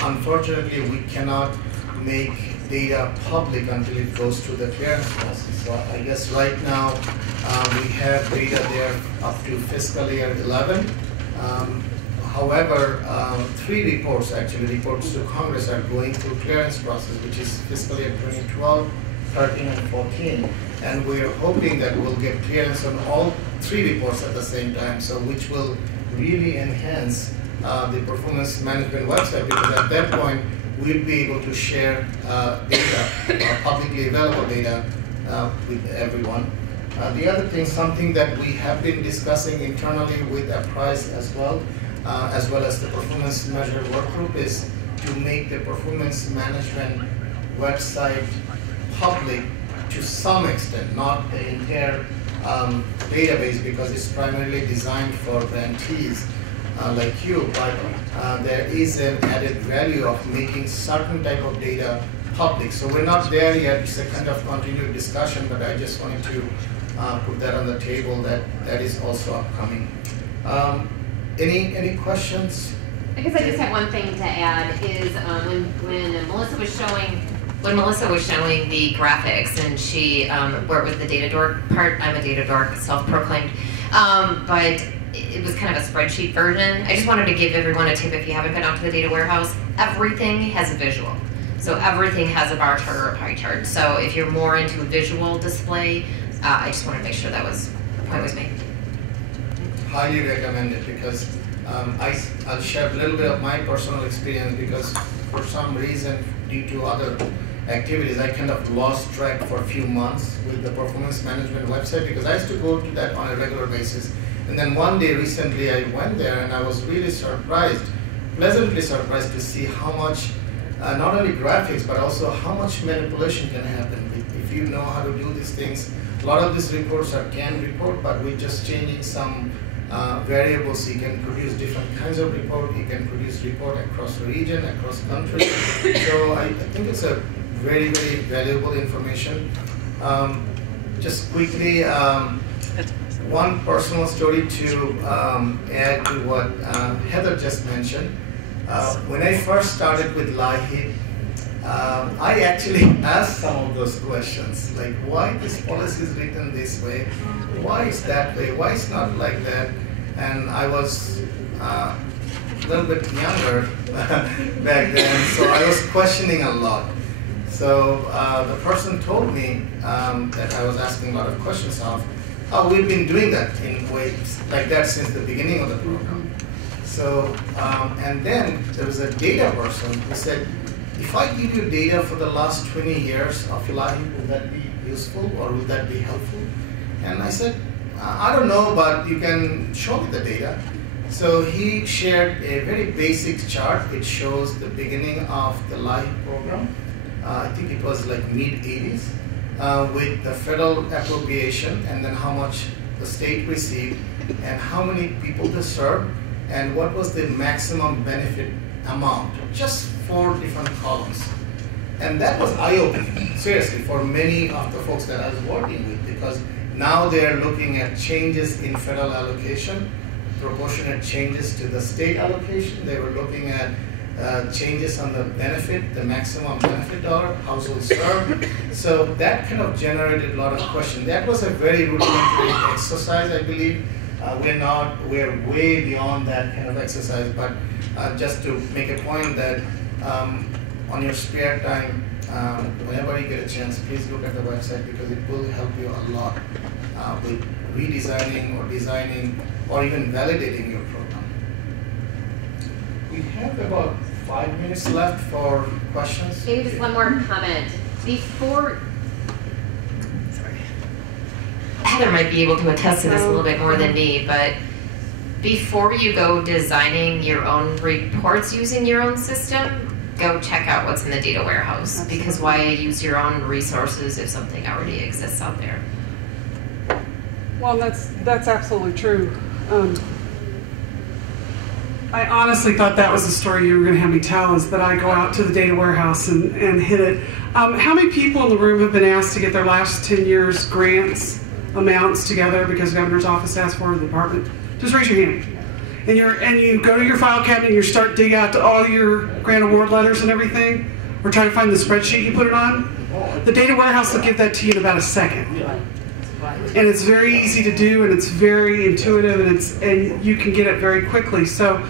Unfortunately, we cannot make data public until it goes through the clearance process. So I guess right now we have data there up to fiscal year 11. However, 3 reports, actually reports to Congress, are going through clearance process, which is fiscal year 2012, 13, and 14. And we're hoping that we'll get clearance on all 3 reports at the same time, so which will really enhance the performance management website, because at that point we'll be able to share data, publicly available data with everyone. The other thing, something that we have been discussing internally with Apprise as well as the performance measure work group, is to make the performance management website public to some extent, not the entire database, because it's primarily designed for grantees like you, but there is an added value of making certain type of data public. So we're not there yet, it's a kind of continued discussion, but I just wanted to put that on the table, that is also upcoming. Any questions? I guess I just have one thing to add is when Melissa was showing the graphics, and she where it was the data dork part. I'm a data dork, self-proclaimed, but it was kind of a spreadsheet version. I just wanted to give everyone a tip if you haven't been out to the data warehouse. Everything has a visual. So everything has a bar chart or a pie chart. So if you're more into a visual display, I just wanted to make sure that was the point was made. Highly recommend it, because I'll share a little bit of my personal experience, because for some reason, due to other activities, I kind of lost track for a few months with the performance management website, because I used to go to that on a regular basis. And then one day recently I went there and I was really surprised, pleasantly surprised to see how much, not only graphics, but also how much manipulation can happen. If you know how to do these things, a lot of these reports are canned report, but we're just changing some variables. You can produce different kinds of report. You can produce report across region, across country. So I think it's a very, very valuable information. Just quickly, one personal story to add to what Heather just mentioned. When I first started with LIHEAP, I actually asked some of those questions, like why this policy is written this way, why is that way, why it's not like that, and I was a little bit younger back then, so I was questioning a lot. So the person told me that I was asking a lot of questions of, oh, we've been doing that in ways like that since the beginning of the program. So, and then there was a data person who said, if I give you data for the last 20 years of LIHEAP, would that be useful or would that be helpful? And I said, I don't know, but you can show me the data. So he shared a very basic chart. It shows the beginning of the LIHEAP program. I think it was like mid-80s. With the federal appropriation, and then how much the state received, and how many people they served, and what was the maximum benefit amount. Just 4 different columns. And that was eye-opening, seriously, for many of the folks that I was working with, because now they're looking at changes in federal allocation, proportionate changes to the state allocation. They were looking at changes on the benefit, the maximum benefit dollar, household served. So that kind of generated a lot of questions. That was a very rudimentary exercise, I believe. we're way beyond that kind of exercise, but just to make a point that on your spare time, whenever you get a chance, please look at the website because it will help you a lot with redesigning or designing or even validating your program. We have about 5 minutes left for questions. Maybe just one more comment. Heather might be able to attest to this a little bit more than me, but before you go designing your own reports using your own system, go check out what's in the data warehouse, because why use your own resources if something already exists out there? Well, that's absolutely true. I honestly thought that was the story you were going to have me tell, is that I go out to the data warehouse and hit it. How many people in the room have been asked to get their last 10 years grants amounts together because the governor's office asked for the department? Just raise your hand. And you go to your file cabinet and you start digging out all your grant award letters and everything, or try to find the spreadsheet you put it on. The data warehouse will give that to you in about a second. And it's very easy to do, and it's very intuitive, and you can get it very quickly. So,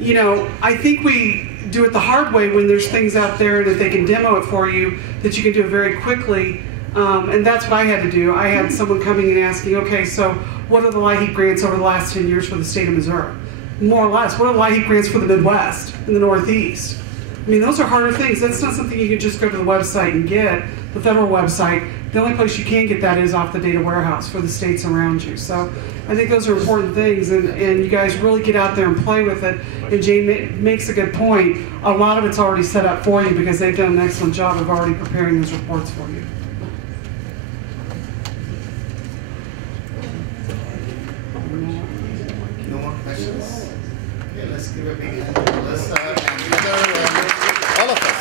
you know, I think we do it the hard way when there's things out there that they can demo it for you, that you can do it very quickly. And that's what I had to do. I had someone coming and asking, okay, so what are the LIHEAP grants over the last 10 years for the state of Missouri? More or less, what are the LIHEAP grants for the Midwest and the Northeast? I mean, those are harder things. That's not something you can just go to the website and get, the federal website. The only place you can get that is off the data warehouse for the states around you. So I think those are important things, and you guys really get out there and play with it. And Jane makes a good point. A lot of it's already set up for you because they've done an excellent job of already preparing those reports for you. No more questions? Okay, let's give a big hand to Melissa and Heather and all of us.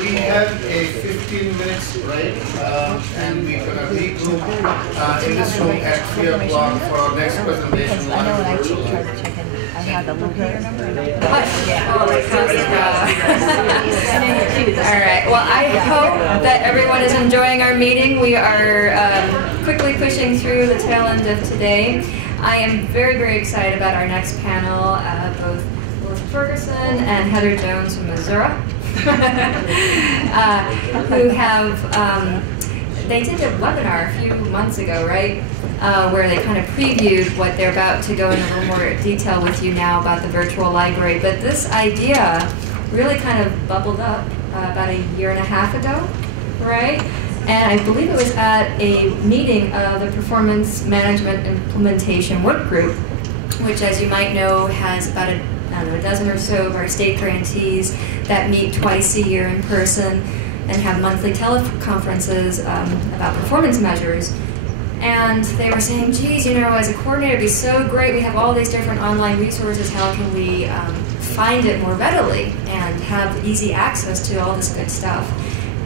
We have a 15 minutes break, and we're going to regroup in this room at 3 o'clock for our next presentation. I had the locator number. All right. Well, I hope that everyone is enjoying our meeting. We are quickly pushing through the tail end of today. I am very, very excited about our next panel. Both Melissa Ferguson and Heather Jones from Missouri, who have, they did a webinar a few months ago, right? Where they kind of previewed what they're about to go in a little more detail with you now about the virtual library. But this idea really kind of bubbled up about a year and a half ago, right? And I believe it was at a meeting of the Performance Management Implementation Work Group, which, as you might know, has about a dozen or so of our state grantees that meet twice a year in person and have monthly teleconferences about performance measures. And they were saying, geez, you know, as a coordinator, it'd be so great. We have all these different online resources. How can we find it more readily and have easy access to all this good stuff?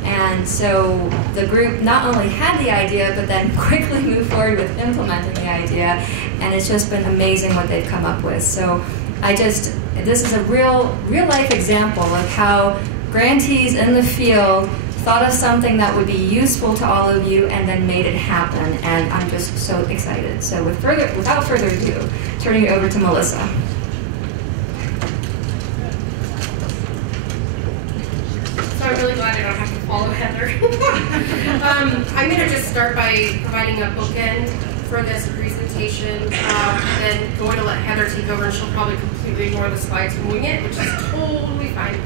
And so the group not only had the idea, but then quickly moved forward with implementing the idea. And it's just been amazing what they've come up with. So this is a real life example of how grantees in the field thought of something that would be useful to all of you and then made it happen, and I'm just so excited. So without further ado, turning it over to Melissa. So I'm really glad I don't have to follow Heather. I'm going to just start by providing a bookend for this presentation, then going to let Heather take over, and she'll probably completely ignore the slides and wing it, which is totally fine.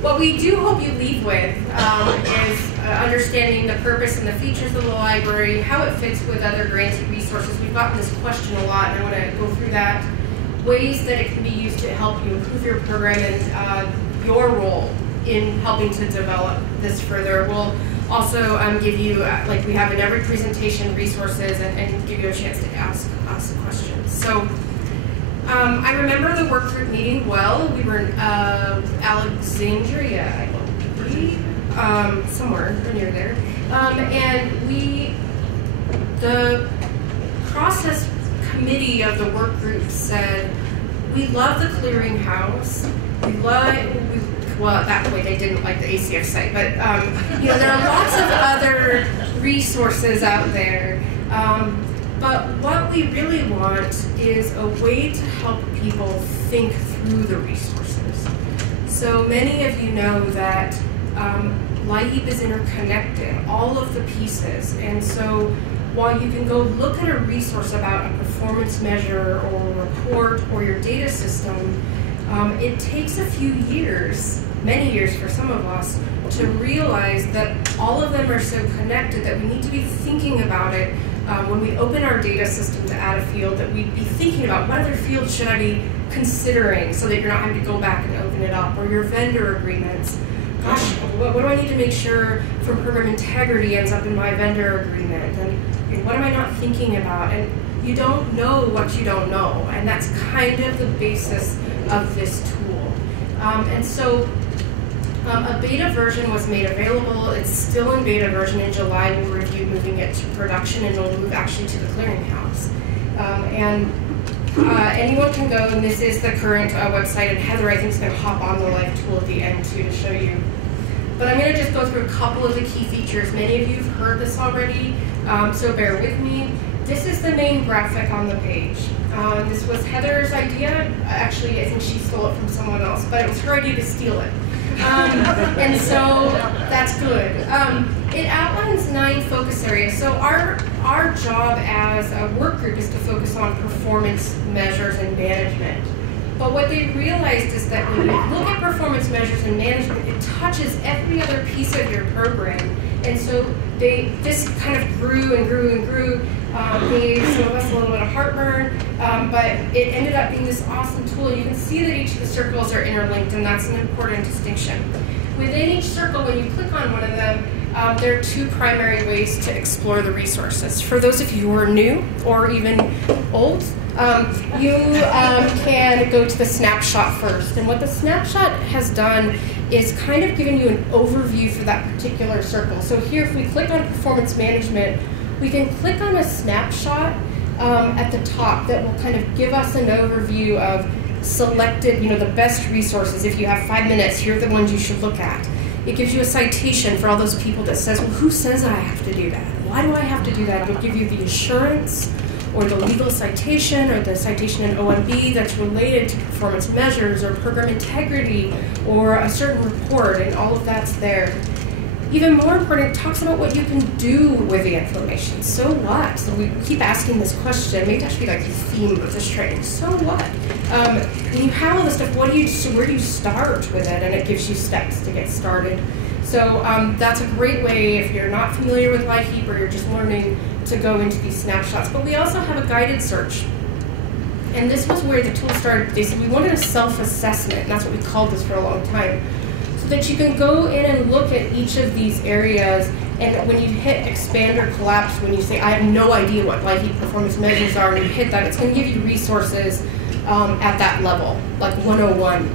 What we do hope you leave with is understanding the purpose and the features of the library, how it fits with other grantee resources. We've gotten this question a lot, and I want to go through that. Ways that it can be used to help you improve your program and your role in helping to develop this further. We'll also give you, like we have in every presentation, resources and give you a chance to ask questions. So. I remember the work group meeting well. We were in Alexandria, I believe, somewhere near there. And the process committee of the work group said, we love the clearinghouse. Well, at that point, they didn't like the ACF site, but you know, there are lots of other resources out there. But what we really want is a way to help people think through the resources. So many of you know that LIHEAP is interconnected, all of the pieces. And so while you can go look at a resource about a performance measure or a report or your data system, it takes a few years, many years for some of us, to realize that all of them are so connected that we need to be thinking about it when we open our data system to add a field, that we'd be thinking about what other fields should I be considering so that you're not having to go back and open it up, or your vendor agreements. Gosh, what do I need to make sure from program integrity ends up in my vendor agreement? And what am I not thinking about? And you don't know what you don't know, and that's kind of the basis of this tool. And so a beta version was made available. It's still in beta version. In July, we'll review moving it to production, and we'll move actually to the clearinghouse. Anyone can go, and this is the current website, and Heather, I think, is going to hop on the live tool at the end, too, to show you. But I'm going to just go through a couple of the key features. Many of you have heard this already, so bear with me. This is the main graphic on the page. This was Heather's idea. Actually, I think she stole it from someone else, but it was her idea to steal it. And so that's good. It outlines 9 focus areas. So our job as a work group is to focus on performance measures and management. But what they realized is that when you look at performance measures and management, it touches every other piece of your program. And so this kind of grew and grew and grew, gave some of us a little bit of heartburn, but it ended up being this awesome tool. You can see that each of the circles are interlinked, and that's an important distinction. Within each circle, when you click on one of them, there are 2 primary ways to explore the resources. For those of you who are new or even old, you can go to the snapshot first. And what the snapshot has done is kind of given you an overview for that particular circle. So here, if we click on performance management, we can click on a snapshot at the top that will kind of give us an overview of selected, the best resources. If you have 5 minutes, here are the ones you should look at. It gives you a citation for all those people that says, well, who says that I have to do that? Why do I have to do that? It'll give you the assurance or the legal citation or the citation in OMB that's related to performance measures or program integrity or a certain report, and all of that's there. Even more important, it talks about what you can do with the information. So what? So we keep asking this question. Maybe that should be like the theme of this training. So what? When you have all this stuff, where do you start with it? And it gives you steps to get started. So that's a great way if you're not familiar with LIHEAP or you're just learning to go into these snapshots. But we also have a guided search. And this was where the tool started. They said we wanted a self-assessment, and that's what we called this for a long time. So that you can go in and look at each of these areas, and when you hit expand or collapse, when you say, I have no idea what LIHEAP performance measures are, and you hit that, it's going to give you resources at that level, like 101.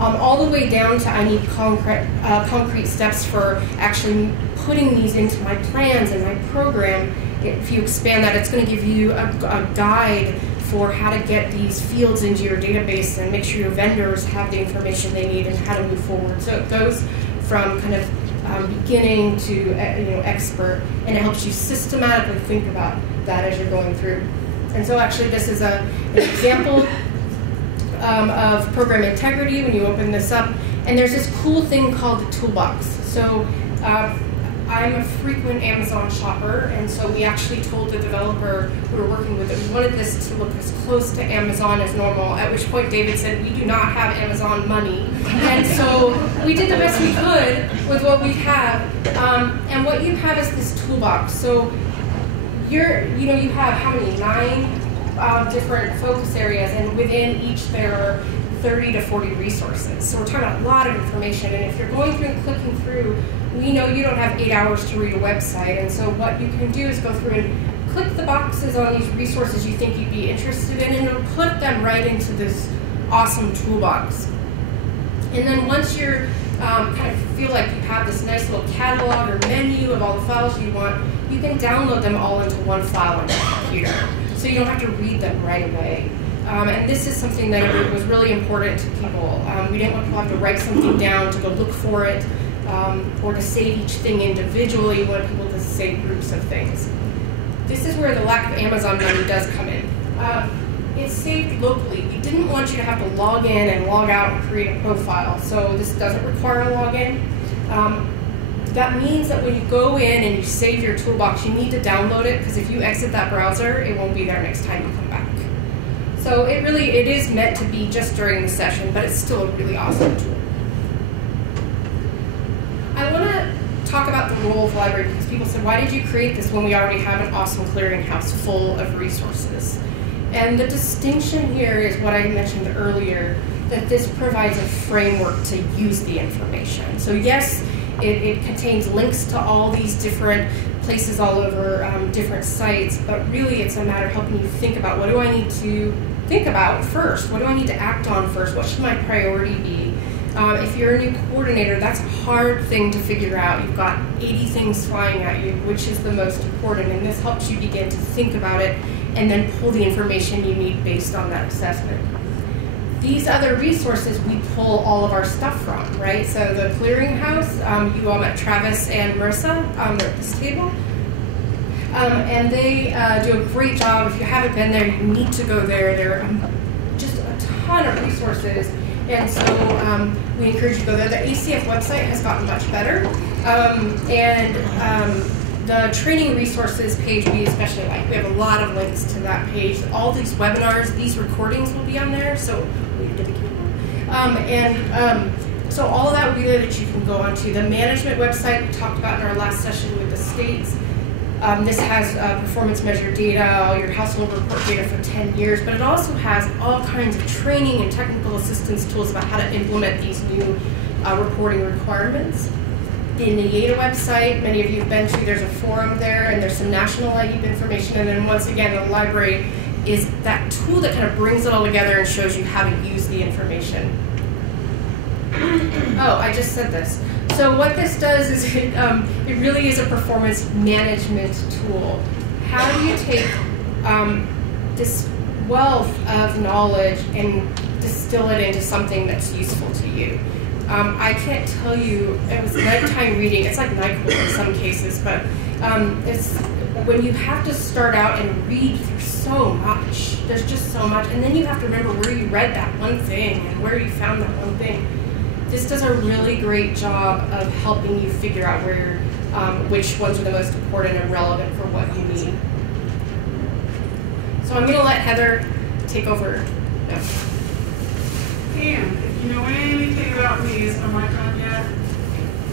All the way down to I need concrete steps for actually putting these into my plans and my program. If you expand that, it's going to give you a guide for how to get these fields into your database and make sure your vendors have the information they need and how to move forward. So it goes from kind of beginning to expert, and it helps you systematically think about that as you're going through. And so actually this is an example of program integrity when you open this up. And there's this cool thing called the toolbox. So I'm a frequent Amazon shopper, and so we actually told the developer we were working with that we wanted this to look as close to Amazon as normal, at which point David said, we do not have Amazon money. And so we did the best we could with what we have. And what you have is this toolbox. So you have how many? 9 different focus areas, and within each there are 30 to 40 resources. So we're talking about a lot of information, and if you're going through and clicking through, we know you don't have 8 hours to read a website, and so what you can do is go through and click the boxes on these resources you think you'd be interested in, and it'll put them right into this awesome toolbox. And then once you're kind of feel like you have this nice little catalog or menu of all the files you want, you can download them all into one file on your computer, so you don't have to read them right away. And this is something that was really important to people. We didn't want people to have to write something down to go look for it, or to save each thing individually. We wanted people to save groups of things. This is where the lack of Amazon money does come in. It's saved locally. We didn't want you to have to log in and log out and create a profile, so this doesn't require a login. That means that when you go in and you save your toolbox, you need to download it, because if you exit that browser, it won't be there next time you come back. So it is meant to be just during the session, but it's still a really awesome tool. I want to talk about the role of the library, because people said, why did you create this when we already have an awesome clearinghouse full of resources? And the distinction here is what I mentioned earlier, that this provides a framework to use the information. So yes, it contains links to all these different places all over different sites, but really it's a matter of helping you think about, what do I need to think about first? What do I need to act on first? What should my priority be? If you're a new coordinator, that's a hard thing to figure out. You've got 80 things flying at you, which is the most important, and this helps you begin to think about it and then pull the information you need based on that assessment. These other resources we pull all of our stuff from, right? So the clearinghouse, you all met Travis and Marissa at this table. And they do a great job. If you haven't been there, you need to go there. There are just a ton of resources. And so we encourage you to go there. The ACF website has gotten much better. The training resources page we especially like. We have a lot of links to that page. All these webinars, these recordings will be on there. So we did the so all of that will be there that you can go onto. The management website we talked about in our last session with the states. This has performance measure data, all your household report data for 10 years, but it also has all kinds of training and technical assistance tools about how to implement these new reporting requirements. In the YEDA website, many of you have been to, there's a forum there, and there's some national IEP information, and then once again, the library is that tool that kind of brings it all together and shows you how to use the information. Oh, I just said this. So what this does is it really is a performance management tool. How do you take this wealth of knowledge and distill it into something that's useful to you? I can't tell you, it was nighttime reading, it's like NyQuil in some cases, but it's when you have to start out and read through so much, there's just so much, and then you have to remember where you read that one thing and where you found that one thing. This does a really great job of helping you figure out where, which ones are the most important and relevant for what you need. So I'm going to let Heather take over. Yeah. And if you know anything about me, is my mic on yet?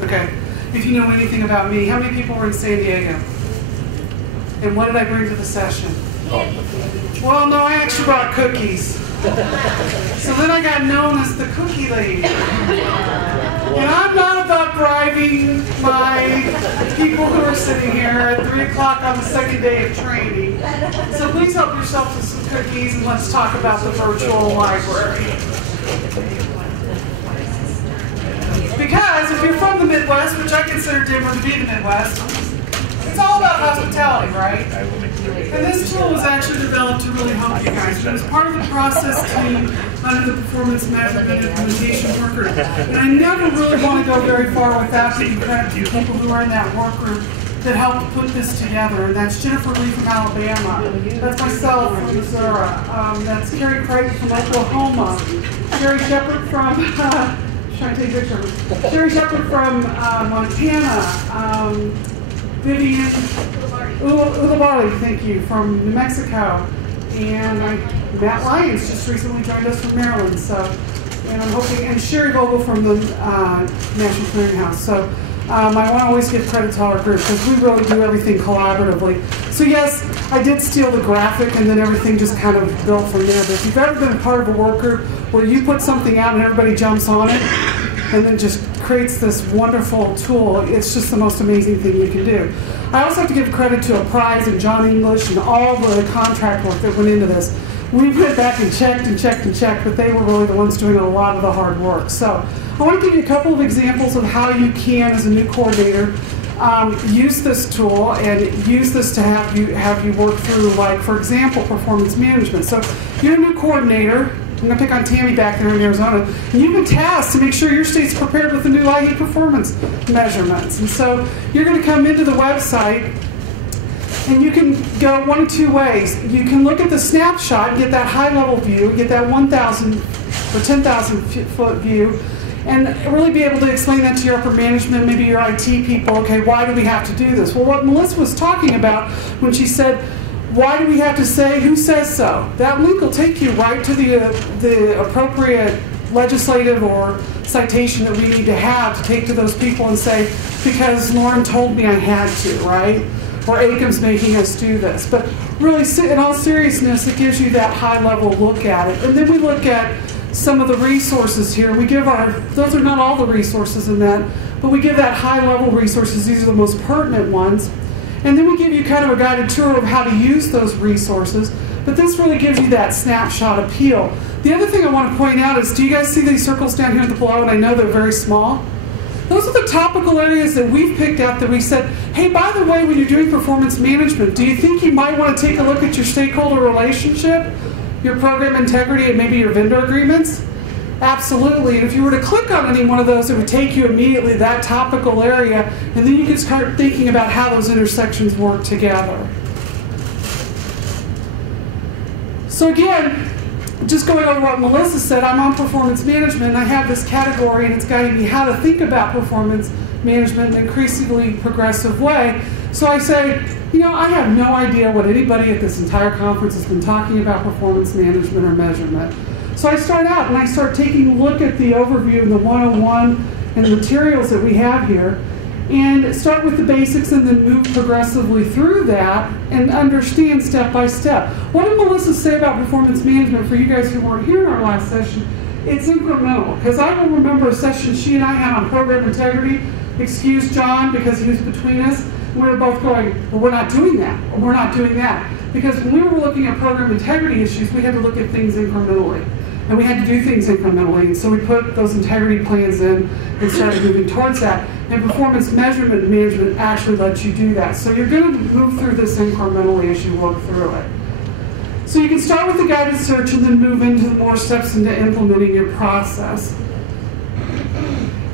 Okay. If you know anything about me, how many people were in San Diego? And what did I bring to the session? Well, no, I actually brought cookies. So then I got known as the cookie lady. And I'm not about bribing my people who are sitting here at 3 o'clock on the second day of training. So please help yourself to some cookies and let's talk about the virtual library. Because if you're from the Midwest, which I consider Denver to be the Midwest, it's all about hospitality, right? And this tool was actually developed to really help you guys. It was part of the process team under the performance measurement implementation work group. And I never really want to go very far without giving credit to the people who are in that work group that helped put this together. And that's Jennifer Lee from Alabama. That's myself from Missouri. That's Carrie Creighton from Oklahoma. Sherry Shepard from, trying to take a picture of her. Sherry Shepard from Montana. Vivian Ulibarri, thank you, from New Mexico. And Matt Lyons just recently joined us from Maryland. So, and I'm hoping, and Sherry Vogel from the National Clearinghouse. So I want to always give credit to our group because we really do everything collaboratively. So yes, I did steal the graphic and then everything just kind of built from there. But if you've ever been a part of a work group where you put something out and everybody jumps on it and then just creates this wonderful tool, it's just the most amazing thing you can do. I also have to give credit to Apprise and John English and all the contract work that went into this. We went back and checked and checked and checked, but they were really the ones doing a lot of the hard work. So I want to give you a couple of examples of how you can, as a new coordinator, use this tool and use this to have you work through, like, for example, performance management. So you're a new coordinator, I'm going to pick on Tammy back there in Arizona. And you've been tasked to make sure your state's prepared with the new LIHEAP performance measurements. And so you're going to come into the website, and you can go one of two ways. You can look at the snapshot and get that high-level view, get that 1,000 or 10,000 foot view, and really be able to explain that to your upper management, maybe your IT people. Okay, why do we have to do this? Well, what Melissa was talking about when she said, why do we have to say, who says so? That link will take you right to the appropriate legislative or citation that we need to have to take to those people and say, because Lauren told me I had to, right? Or ACOM's making us do this. But really, in all seriousness, it gives you that high-level look at it. And then we look at some of the resources here. We give those are not all the resources in that, but we give that high-level resources. These are the most pertinent ones. And then we give you kind of a guided tour of how to use those resources. But this really gives you that snapshot appeal. The other thing I want to point out is, do you guys see these circles down here at the below? And I know they're very small. Those are the topical areas that we've picked out that we said, hey, by the way, when you're doing performance management, do you think you might want to take a look at your stakeholder relationship, your program integrity, and maybe your vendor agreements? Absolutely. And if you were to click on any one of those, it would take you immediately to that topical area, and then you can start thinking about how those intersections work together. So again, just going over what Melissa said, I'm on performance management, and I have this category, and it's guiding me how to think about performance management in an increasingly progressive way. So I say, you know, I have no idea what anybody at this entire conference has been talking about performance management or measurement. So I start out and I start taking a look at the overview and the 101 and the materials that we have here, and start with the basics and then move progressively through that and understand step by step. What did Melissa say about performance management for you guys who weren't here in our last session? It's incremental, because I will remember a session she and I had on program integrity. Excuse John, because he was between us. We were both going, well, we're not doing that, or we're not doing that. Because when we were looking at program integrity issues, we had to look at things incrementally. And we had to do things incrementally. And so we put those integrity plans in and started moving towards that. And performance measurement management actually lets you do that. So you're going to move through this incrementally as you work through it. So you can start with the guided search and then move into the more steps into implementing your process.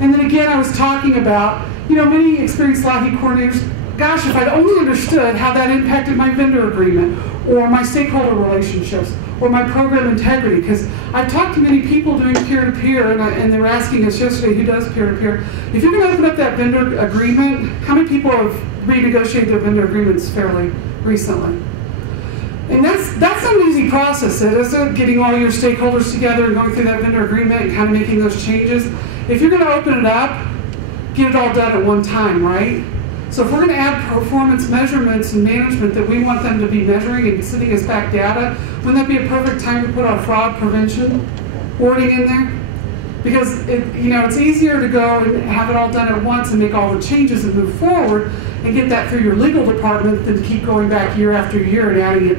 And then again, I was talking about, you know, many experienced LIHEAP coordinators, gosh, if I'd only understood how that impacted my vendor agreement or my stakeholder relationships or my program integrity, because I've talked to many people doing peer-to-peer, and they were asking us yesterday who does peer-to-peer. If you're going to open up that vendor agreement, how many people have renegotiated their vendor agreements fairly recently? And that's not an easy process. It isn't getting all your stakeholders together and going through that vendor agreement and kind of making those changes. If you're going to open it up, get it all done at one time, right? So if we're going to add performance measurements and management that we want them to be measuring and sending us back data, wouldn't that be a perfect time to put our fraud prevention wording in there? Because it's easier to go and have it all done at once and make all the changes and move forward and get that through your legal department than to keep going back year after year and adding it,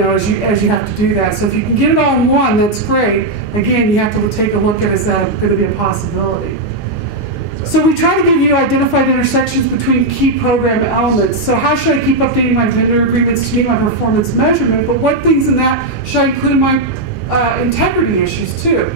as you have to do that. So if you can get it all in one, that's great. Again, you have to take a look at, is that going to be a possibility? So we try to give you identified intersections between key program elements. So how should I keep updating my vendor agreements to meet my performance measurement? But what things in that should I include in my integrity issues too?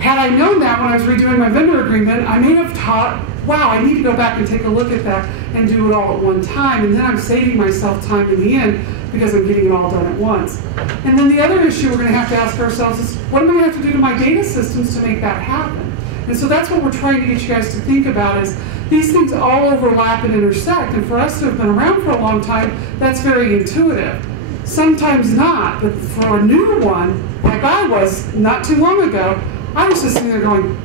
Had I known that when I was redoing my vendor agreement, I may have thought, wow, I need to go back and take a look at that and do it all at one time. And then I'm saving myself time in the end because I'm getting it all done at once. And then the other issue we're going to have to ask ourselves is, what am I going to have to do to my data systems to make that happen? And so that's what we're trying to get you guys to think about, is these things all overlap and intersect. And for us to have been around for a long time, that's very intuitive. Sometimes not, but for a new one, like I was not too long ago, I was just sitting there going,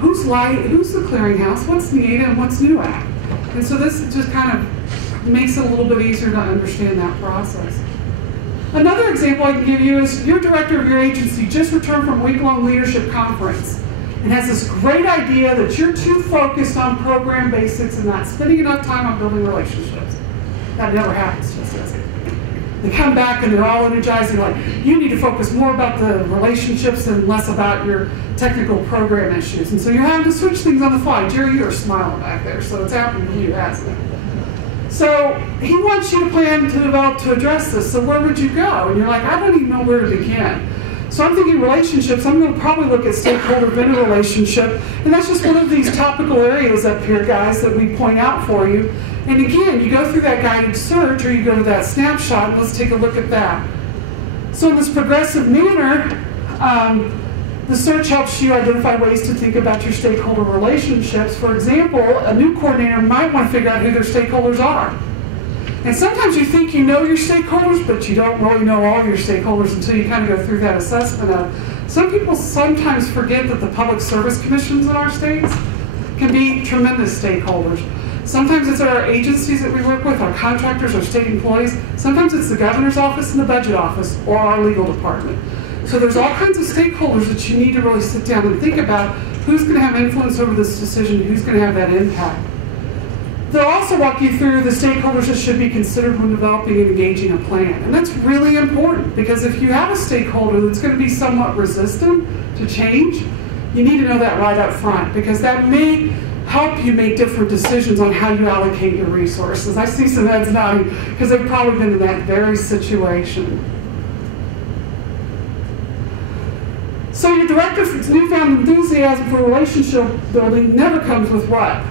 who's the clearinghouse, what's NEADA, and what's NUAC? And so this just kind of makes it a little bit easier to understand that process. Another example I can give you is your director of your agency just returned from a week-long leadership conference and has this great idea that you're too focused on program basics and not spending enough time on building relationships. That never happens, just does it. They come back and they're all energized. They're like, you need to focus more about the relationships and less about your technical program issues. And so you're having to switch things on the fly. Jerry, you're smiling back there, so it's happened to you, hasn't it? So he wants you to plan to develop to address this. So where would you go? And you're like, I don't even know where to begin. So I'm thinking relationships, I'm going to probably look at stakeholder-vendor relationship, and that's just one of these topical areas up here, guys, that we point out for you. And again, you go through that guided search or you go to that snapshot, and let's take a look at that. So in this progressive manner, the search helps you identify ways to think about your stakeholder relationships. For example, a new coordinator might want to figure out who their stakeholders are. And sometimes you think you know your stakeholders, but you don't really know all your stakeholders until you kind of go through that assessment of. Some people sometimes forget that the public service commissions in our states can be tremendous stakeholders. Sometimes it's our agencies that we work with, our contractors, our state employees. Sometimes it's the governor's office and the budget office or our legal department. So there's all kinds of stakeholders that you need to really sit down and think about who's going to have influence over this decision, who's going to have that impact. They'll also walk you through the stakeholders that should be considered when developing and engaging a plan. And that's really important because if you have a stakeholder that's going to be somewhat resistant to change, you need to know that right up front because that may help you make different decisions on how you allocate your resources. I see some heads nodding because they've probably been in that very situation. So your directive newfound enthusiasm for relationship building never comes with what?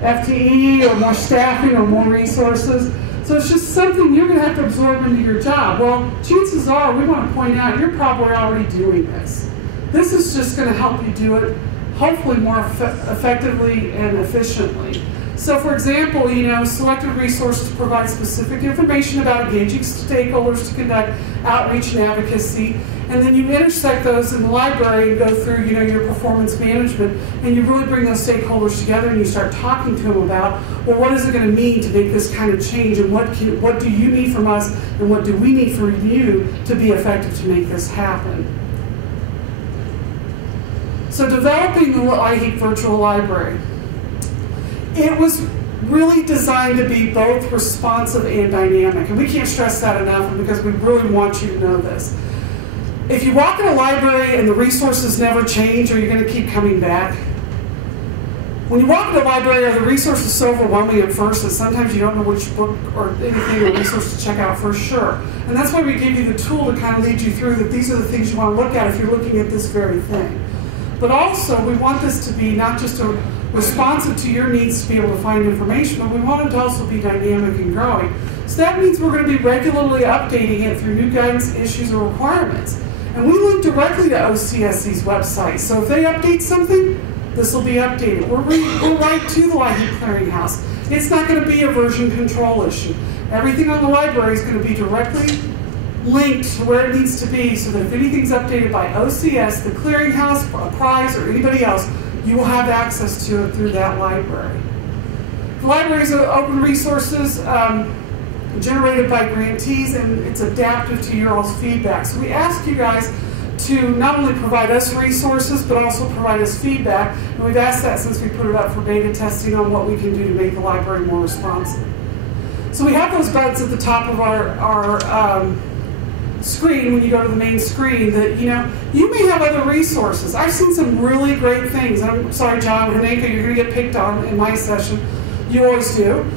FTE or more staffing or more resources. So it's just something you're going to have to absorb into your job. Well, chances are we want to point out you're probably already doing this. This is just going to help you do it hopefully more effectively and efficiently. So for example, selected resources provide specific information about engaging stakeholders to conduct outreach and advocacy. And then you intersect those in the library and go through, your performance management, and you really bring those stakeholders together and you start talking to them about, well, what is it going to mean to make this kind of change, and what do you need from us, and what do we need from you to be effective to make this happen? So developing the LIHEAP Virtual Library. It was really designed to be both responsive and dynamic, and we can't stress that enough because we really want you to know this. If you walk in a library and the resources never change, are you going to keep coming back? When you walk in a library, are the resources so overwhelming at first that sometimes you don't know which book or anything or resource to check out for sure? And that's why we give you the tool to kind of lead you through that these are the things you want to look at if you're looking at this very thing. But also, we want this to be not just responsive to your needs to be able to find information, but we want it to also be dynamic and growing. So that means we're going to be regularly updating it through new guidance, issues, or requirements. And we link directly to OCSC's website. So if they update something, this will be updated. We're right to the LIHEAP Clearinghouse. It's not going to be a version control issue. Everything on the library is going to be directly linked to where it needs to be so that if anything's updated by OCS, the Clearinghouse, Prize, or anybody else, you will have access to it through that library. The libraries are open resources generated by grantees, and it's adaptive to your all's feedback. So we ask you guys to not only provide us resources, but also provide us feedback. And we've asked that since we put it up for beta testing on what we can do to make the library more responsive. So we have those buttons at the top of our screen when you go to the main screen that, you may have other resources. I've seen some really great things. I'm sorry, John, Haneka, you're going to get picked on in my session. You always do.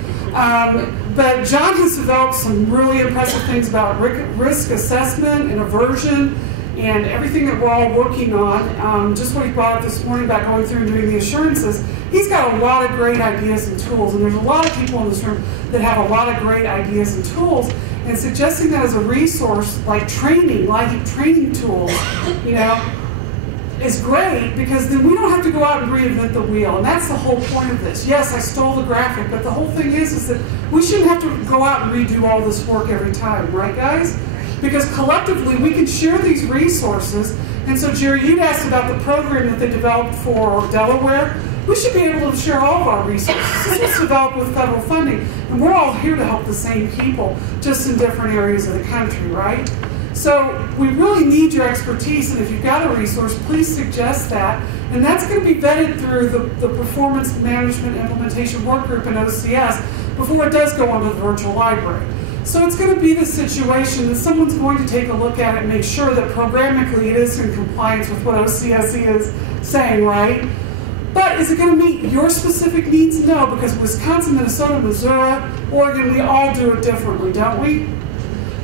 But John has developed some really impressive things about risk assessment and aversion and everything that we're all working on. Just what he brought up this morning about going through and doing the assurances. He's got a lot of great ideas and tools, and there's a lot of people in this room that have a lot of great ideas and tools. And suggesting that as a resource, like training, LIHEAP training tools, is great because then we don't have to go out and reinvent the wheel. And that's the whole point of this. Yes, I stole the graphic, but the whole thing is that we shouldn't have to go out and redo all this work every time, right, guys? Because collectively, we can share these resources. And so, Jerry, you'd asked about the program that they developed for Delaware. We should be able to share all of our resources. This was developed with federal funding, and we're all here to help the same people, just in different areas of the country, right? So we really need your expertise, and if you've got a resource, please suggest that. And that's going to be vetted through the Performance Management Implementation Work Group in OCS before it does go onto the virtual library. So it's going to be the situation that someone's going to take a look at it and make sure that programmatically it is in compliance with what OCSC is saying, right? But is it going to meet your specific needs? No, because Wisconsin, Minnesota, Missouri, Oregon, we all do it differently, don't we?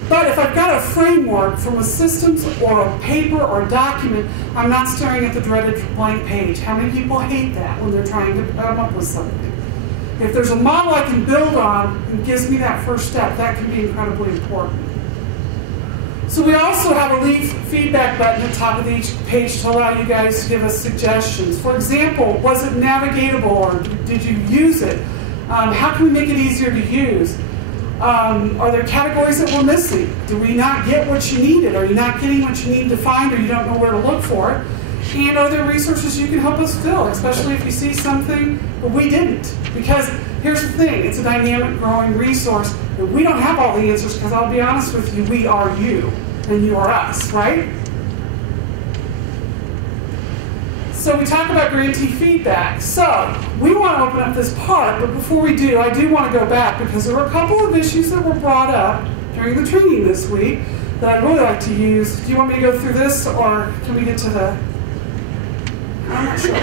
But if I've got a framework from a systems or a paper or a document, I'm not staring at the dreaded blank page. How many people hate that when they're trying to come up with something? If there's a model I can build on and gives me that first step, that can be incredibly important. So we also have a leave feedback button at the top of each page to allow you guys to give us suggestions. For example, was it navigatable or did you use it? How can we make it easier to use? Are there categories that we're missing? Do we not get what you needed? Are you not getting what you need to find, or you don't know where to look for it? And are there resources you can help us fill, especially if you see something but we didn't? Because here's the thing, it's a dynamic, growing resource, and we don't have all the answers, because I'll be honest with you, we are you, and you are us, right? So we talk about grantee feedback. So we want to open up this part, but before we do, I do want to go back because there were a couple of issues that were brought up during the training this week that I'd really like to use. Do you want me to go through this, or can we get to the... I'm not sure.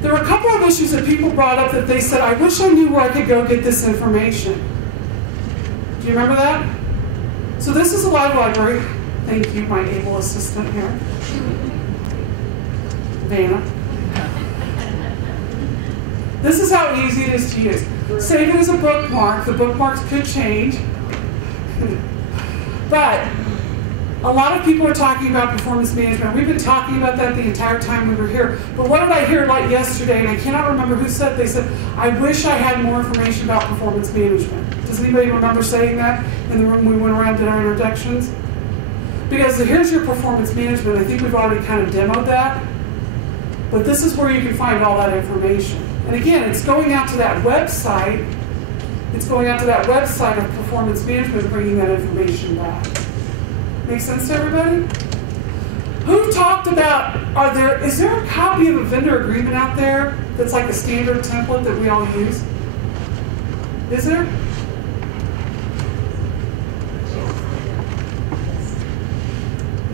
There were a couple of issues that people brought up that they said, I wish I knew where I could go get this information. Do you remember that? So this is a live library. Thank you, my able assistant here. Vanna. This is how easy it is to use. Save it as a bookmark. The bookmarks could change. But a lot of people are talking about performance management. We've been talking about that the entire time we were here. But what did I hear like yesterday? And I cannot remember who said. They said, I wish I had more information about performance management. Does anybody remember saying that in the room we went around and did our introductions? Because here's your performance management. I think we've already kind of demoed that. But this is where you can find all that information. And again, it's going out to that website. It's going out to that website of performance management and bringing that information back. Make sense to everybody? Who talked about, is there a copy of a vendor agreement out there that's like a standard template that we all use? Is there?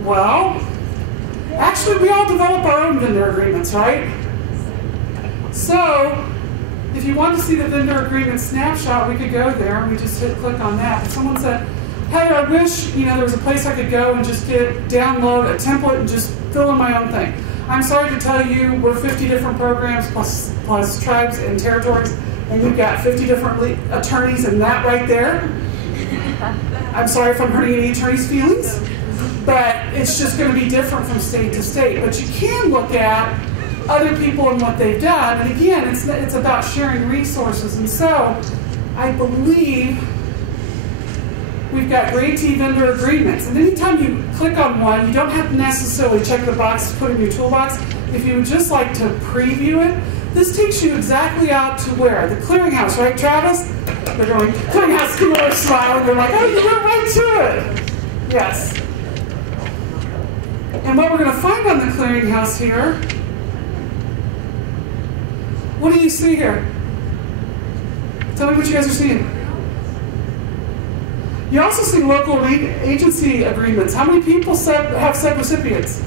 Well, actually, we all develop our own vendor agreements, right? So, if you want to see the vendor agreement snapshot, we could go there and we just click on that. If someone said, hey, I wish there was a place I could go and just download a template and just fill in my own thing. I'm sorry to tell you, we're 50 different programs plus tribes and territories, and you've got 50 different attorneys in that right there. I'm sorry if I'm hurting any attorneys' feelings. But it's just going to be different from state to state. But you can look at other people and what they've done. And again, it's about sharing resources. And so I believe we've got grantee vendor agreements. And anytime you click on one, you don't have to necessarily check the box to put in your toolbox. If you would just like to preview it, this takes you exactly out to where? The clearinghouse, right, Travis? They're going, clearinghouse, give a smile, and they're like, oh, you went right to it. Yes. And what we're going to find on the clearinghouse here, what do you see here? Tell me what you guys are seeing. You also see local agency agreements. How many people have sub-recipients?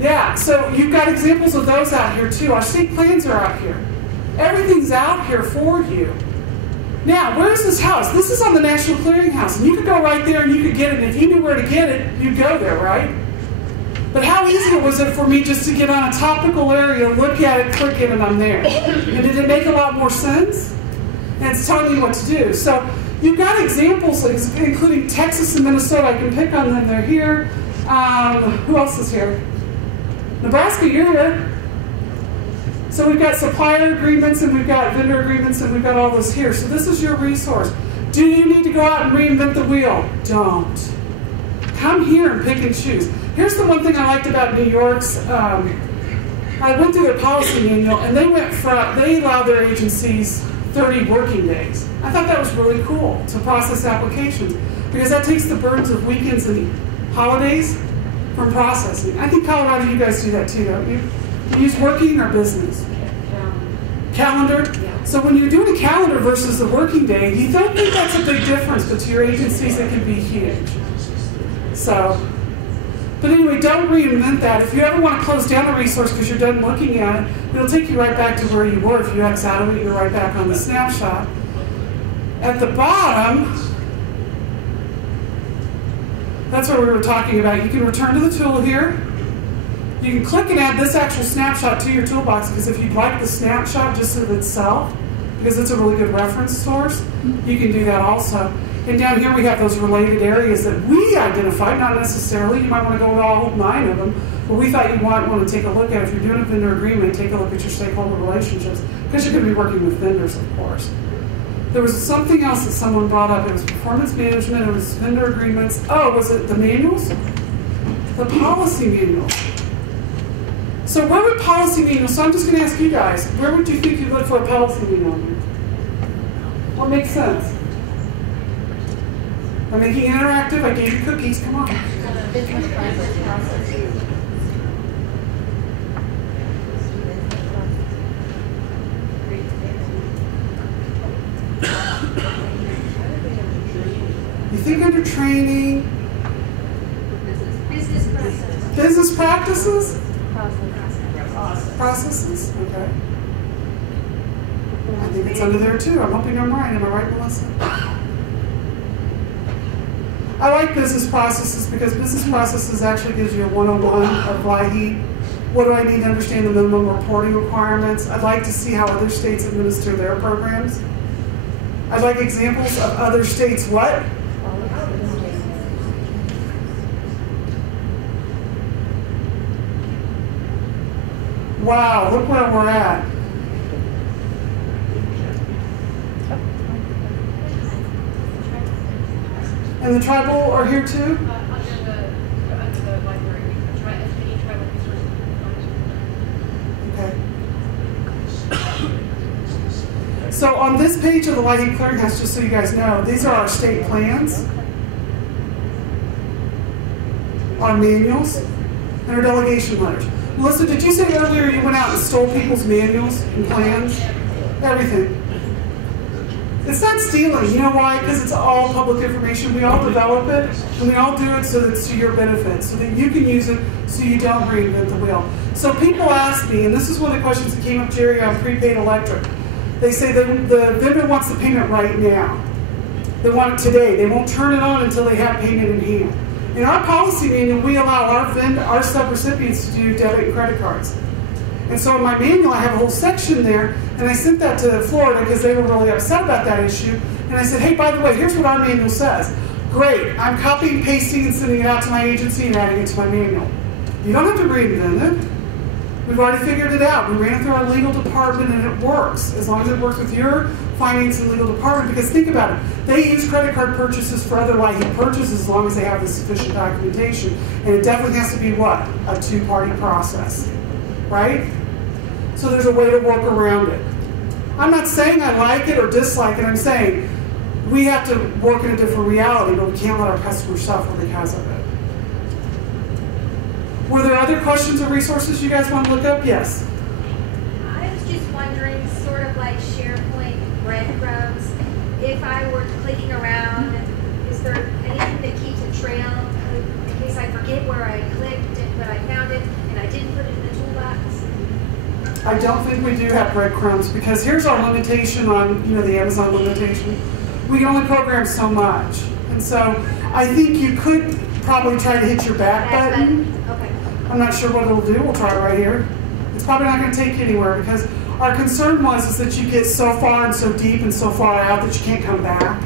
Yeah, so you've got examples of those out here too. Our state plans are out here. Everything's out here for you. Now, where's this house? This is on the National Clearinghouse, and you could go right there and you could get it. And if you knew where to get it, you'd go there, right? But how easy was it for me just to get on a topical area, look at it, click it, and I'm there? And did it make a lot more sense? And it's telling you what to do. So you've got examples, including Texas and Minnesota. I can pick on them. They're here. Who else is here? Nebraska, you're here. So we've got supplier agreements, and we've got vendor agreements, and we've got all this here. So this is your resource. Do you need to go out and reinvent the wheel? Don't. Come here and pick and choose. Here's the one thing I liked about New York's. I went through their policy manual, and they allowed their agencies 30 working days. I thought that was really cool to process applications, because that takes the burdens of weekends and holidays from processing. I think Colorado, you guys do that too, don't you? You use working or business? Calendar? Yeah. So when you're doing a calendar versus a working day, you don't think that's a big difference, but to your agencies it can be huge. So, but anyway, don't reinvent that. If you ever want to close down a resource because you're done looking at it, it'll take you right back to where you were. If you X out of it, you're right back on the snapshot. At the bottom, That's what we were talking about. You can return to the tool here. You can click and add this actual snapshot to your toolbox, because if you'd like the snapshot just of itself, because it's a really good reference source, you can do that also. And down here we have those related areas that we identified, not necessarily. You might want to go to all 9 of them, but we thought you might want to take a look at, if you're doing a vendor agreement, take a look at your stakeholder relationships, because you're going to be working with vendors, of course. There was something else that someone brought up. It was performance management, it was vendor agreements. Oh, was it the manuals? The policy manuals. So where would policy manuals, so I'm just going to ask you guys, where would you think you'd look for a policy manual? What makes sense? By making it interactive, I gave you cookies, come on. You think under training? Business practices? Processes? Okay. I think it's under there too. I'm hoping I'm right. Am I right, Melissa? I like business processes because business processes actually gives you a 101 of LIHEAP. What do I need to understand the minimum reporting requirements? I'd like to see how other states administer their programs. I'd like examples of other states what? Wow, look where we're at. And the tribal are here too? Okay. So on this page of the LIHEAP Clearinghouse, just so you guys know, these are our state plans, our manuals, and our delegation letters. Melissa, did you say earlier you went out and stole people's manuals and plans? Everything. It's not stealing. You know why? Because it's all public information. We all develop it, and we all do it so that it's to your benefit, so that you can use it so you don't reinvent the wheel. So people ask me, and this is one of the questions that came up, Jerry, on prepaid electric. They say that the vendor wants the payment right now. They want it today. They won't turn it on until they have payment in hand. In our policy manual, we allow our sub-recipients to do debit and credit cards. And so in my manual, I have a whole section there, and I sent that to Florida because they were really upset about that issue. And I said, hey, by the way, here's what our manual says. Great, I'm copying, pasting, and sending it out to my agency and adding it to my manual. You don't have to reinvent it. We've already figured it out. We ran it through our legal department, and it works, as long as it works with your finance and legal department. Because think about it, they use credit card purchases for other LIHEAP purchases as long as they have the sufficient documentation. And it definitely has to be what? A two-party process, right? So there's a way to work around it. I'm not saying I like it or dislike it. I'm saying we have to work in a different reality, but we can't let our customers suffer because of it. Were there other questions or resources you guys want to look up? Yes. I was just wondering, sort of like SharePoint breadcrumbs, if I were clicking around, is there anything that keeps a trail in case I forget where I clicked, but I found it and I didn't put it in the toolbox? I don't think we do have breadcrumbs, because here's our limitation on, the Amazon limitation. We can only program so much. And so I think you could probably try to hit your back button. Okay. I'm not sure what it'll do. We'll try it right here. It's probably not going to take you anywhere, because our concern is that you get so far and so deep and so far out that you can't come back,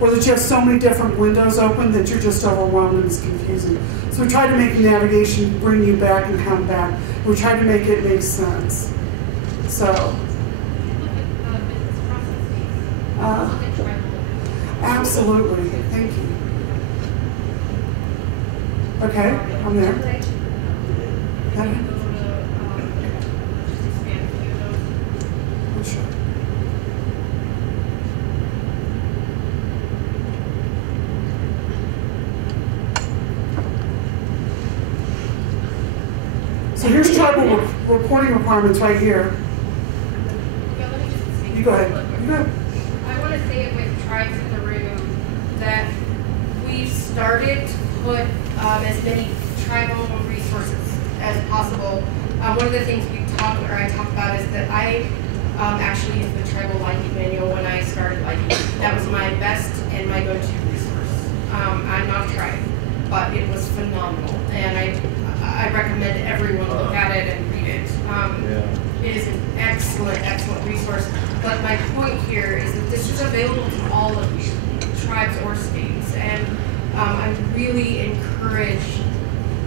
or that you have so many different windows open that you're just overwhelmed and it's confusing. So we try to make navigation bring you back and come back. We try to make it make sense. So, absolutely. Thank you. Okay, I'm there. Sure. So here's tribal reporting requirements right here. You go ahead. You go ahead. I want to say it with tribes in the room that we've started to put as many tribal resources as possible. One of the things I talk about is that I actually used the tribal LIHEAP manual when I started LIHEAP. That was my best and my go-to resource. I'm not a tribe. but it was phenomenal, and I recommend everyone look at it and read it. It is an excellent, excellent resource. But my point here is that this is available to all of you, tribes or states, and I really encourage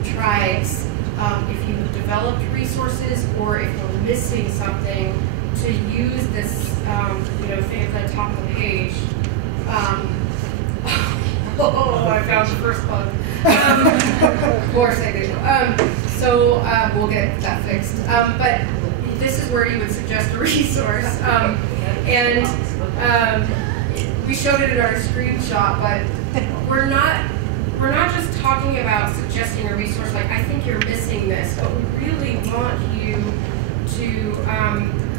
tribes, if you've developed resources or if you're missing something, to use this, thing at the top of the page. I found the first bug. Of course I do. So we'll get that fixed. But this is where you would suggest a resource. We showed it in our screenshot, but we're not just talking about suggesting a resource like, I think you're missing this, but we really want you to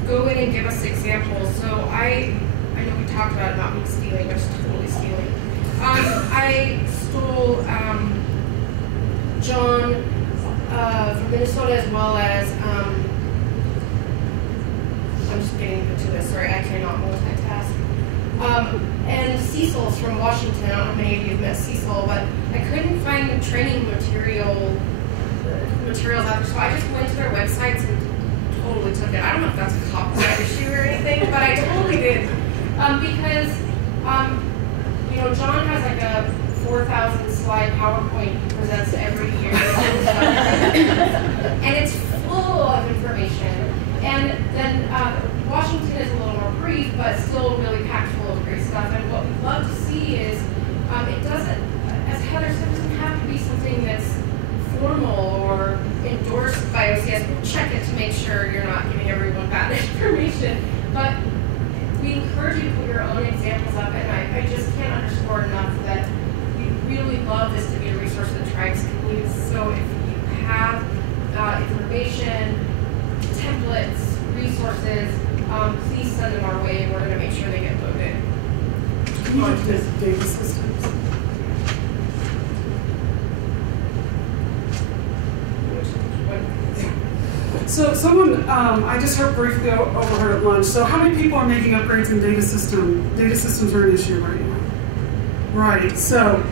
go in and give us examples. So I know we talked about it not being stealing, but it's totally stealing. I stole John from Minnesota, as well as I'm just getting into this. Sorry, I cannot multitask. And Cecil's from Washington. I don't know how many of you have met Cecil, but I couldn't find training materials out there, so I just went to their websites and totally took it. I don't know if that's a copyright issue or anything, but I totally did because John has like a 4,000 slide PowerPoint he presents every year, and it's full of information. And then Washington is a little more brief, but still really packed full of great stuff. And what we'd love to see is it doesn't, as Heather said, it doesn't have to be something that's formal or endorsed by OCS. We'll check it to make sure you're not giving everyone bad information. But we encourage you to put your own examples up, and I just can't underscore enough that we really love this to be a resource that tribes can use. So if you have information, templates, resources, please send them our way, and we're going to make sure they get loaded. Onto this data systems. So someone, I just heard briefly overheard at lunch, so how many people are making upgrades in data systems? Data systems are an issue right now. Right, so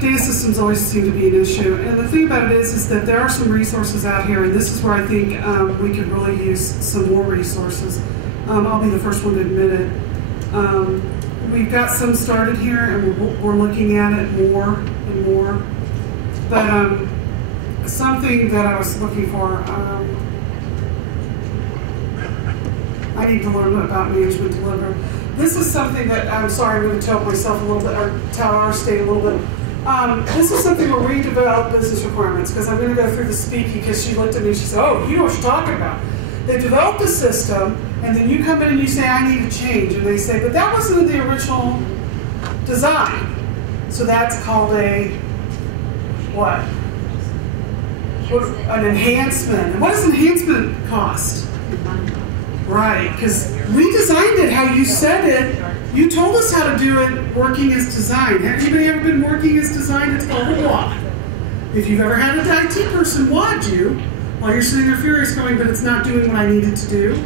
data systems always seem to be an issue. And the thing about it is that there are some resources out here, and this is where I think we could really use some more resources. I'll be the first one to admit it. We've got some started here, and we're looking at it more and more. But something that I was looking for, I need to learn about management delivery. This is something that, I'm sorry, I'm going to tell myself a little bit, or tell our state a little bit. This is something where we develop business requirements, because I'm going to go through the speaking, because she looked at me and she said, oh, you know what you're talking about. They developed a system, and then you come in and you say, I need a change. And they say, but that wasn't in the original design. So that's called a, what? An enhancement. And what does enhancement cost? Right, because we designed it how you said it. You told us how to do it working as designed. Have anybody ever been working as designed? It's called a WOD. If you've ever had an IT person WOD you, while you're sitting there furious going, but it's not doing what I needed to do,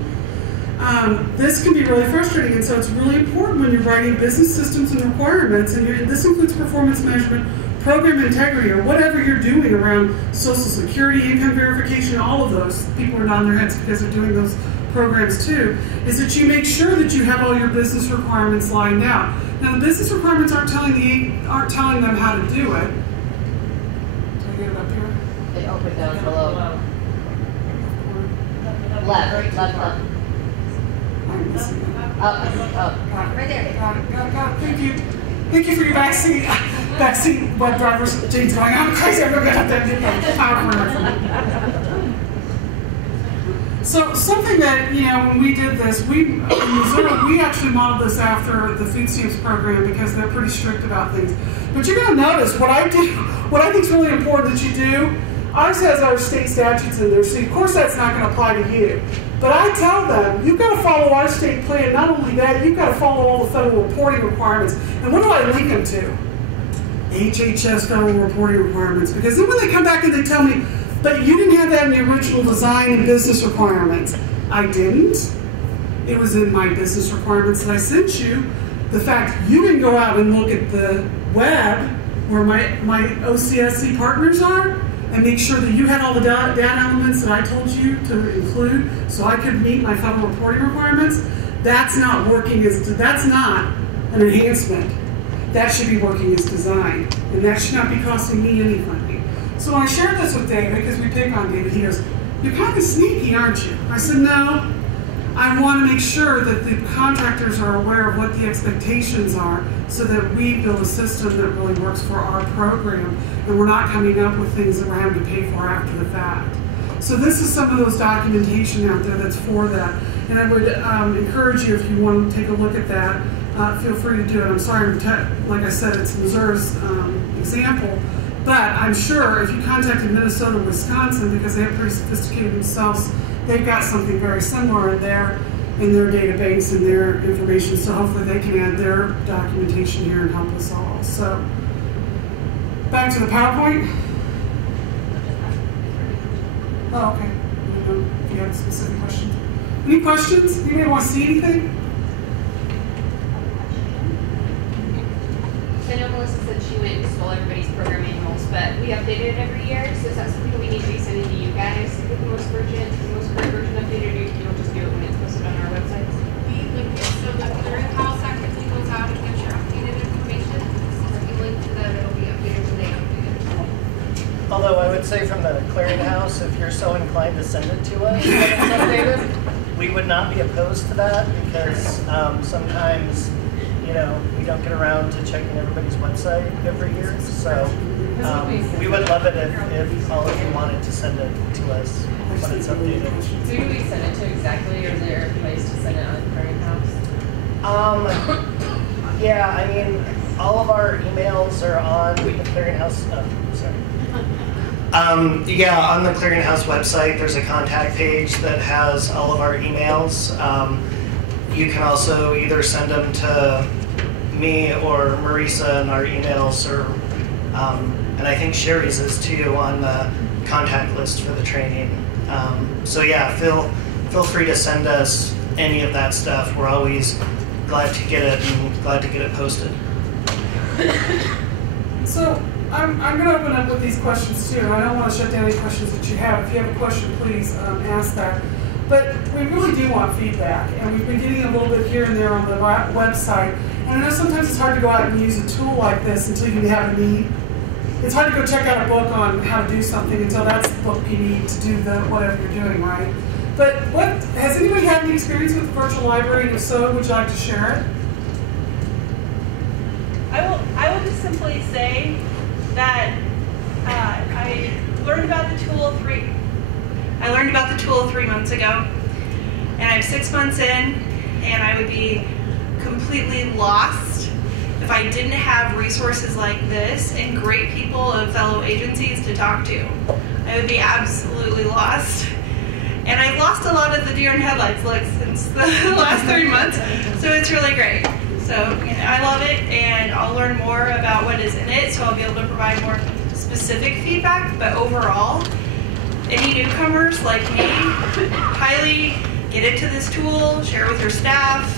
this can be really frustrating. And so it's really important when you're writing business systems and requirements, and this includes performance measurement, program integrity, or whatever you're doing around Social Security, income verification, all of those. People are nodding their heads because they're doing those programs too, is that you make sure that you have all your business requirements lined out. Now, the business requirements aren't telling them how to do it. Did I get it up here? It opened down below. Left. I'm missing it. Up. Right there. Thank you. Thank you for your backseat web drivers. Jane's going, I'm crazy, I'm going to get up there and get the power. So something that, when we did this, in Missouri, we actually modeled this after the food stamps program because they're pretty strict about things. But you're going to notice what I think is really important that you do, ours has our state statutes in there, so of course that's not going to apply to you. But I tell them, you've got to follow our state plan. Not only that, you've got to follow all the federal reporting requirements. And what do I link them to? HHS federal reporting requirements. Because then when they come back and they tell me, but you didn't have that in the original design and business requirements. I didn't. It was in my business requirements that I sent you. The fact you didn't go out and look at the web where my OCSC partners are and make sure that you had all the data elements that I told you to include so I could meet my federal reporting requirements, that's not working that's not an enhancement. That should be working as designed, and that should not be costing me any funding. So when I shared this with David, because we pick on David, he goes, "You're kind of sneaky, aren't you?" I said, "No, I want to make sure that the contractors are aware of what the expectations are so that we build a system that really works for our program, and we're not coming up with things that we're having to pay for after the fact." So this is some of those documentation out there that's for that. And I would encourage you, if you want to take a look at that, feel free to do it. I'm sorry, like I said, it's Missouri's example, but I'm sure if you contacted Minnesota, Wisconsin, because they have pretty sophisticated themselves, they've got something very similar in their database and their information, so hopefully they can add their documentation here and help us all. So, back to the PowerPoint. Oh, okay. I don't know if you have specific questions. Any questions? Anybody want to see anything? I know Melissa said she went and stole everybody's program manuals, but we update it every year, so is that something we need to be sending to you guys with the most current version updated, or you'll just do it when it's posted on our website? So the clearinghouse actively goes out and gets your updated information. So if you link to them, it'll be updated when they update it. Although I would say from the clearinghouse, if you're so inclined to send it to us when it's updated, we would not be opposed to that, because sometimes, you know, we don't get around to checking everybody's website every year. So we would love it if all of you wanted to send it to us when it's updated. Who do we send it to exactly, or is there a place to send it on the clearinghouse? Yeah, I mean, all of our emails are on the clearinghouse. Yeah, on the clearinghouse website, there's a contact page that has all of our emails. You can also either send them to me or Marisa in our emails, or and I think Sherry's is too on the contact list for the training. So yeah, feel free to send us any of that stuff. We're always glad to get it and glad to get it posted. So I'm going to open up with these questions too. I don't want to shut down any questions that you have. If you have a question, please ask that. But we really do want feedback, and we've been getting a little bit here and there on the website. And I know sometimes it's hard to go out and use a tool like this until you have a need. It's hard to go check out a book on how to do something until that's the book you need to do whatever you're doing, right? But has anybody had any experience with the virtual library? And if so, would you like to share it? I will just simply say that I learned about the tool 3 months ago, and I'm 6 months in, and I would be completely lost if I didn't have resources like this and great people of fellow agencies to talk to. I would be absolutely lost. And I've lost a lot of the deer in headlights look since the last 3 months, so it's really great. So I love it, and I'll learn more about what is in it, so I'll be able to provide more specific feedback. But overall, any newcomers like me, highly get into this tool, share with your staff.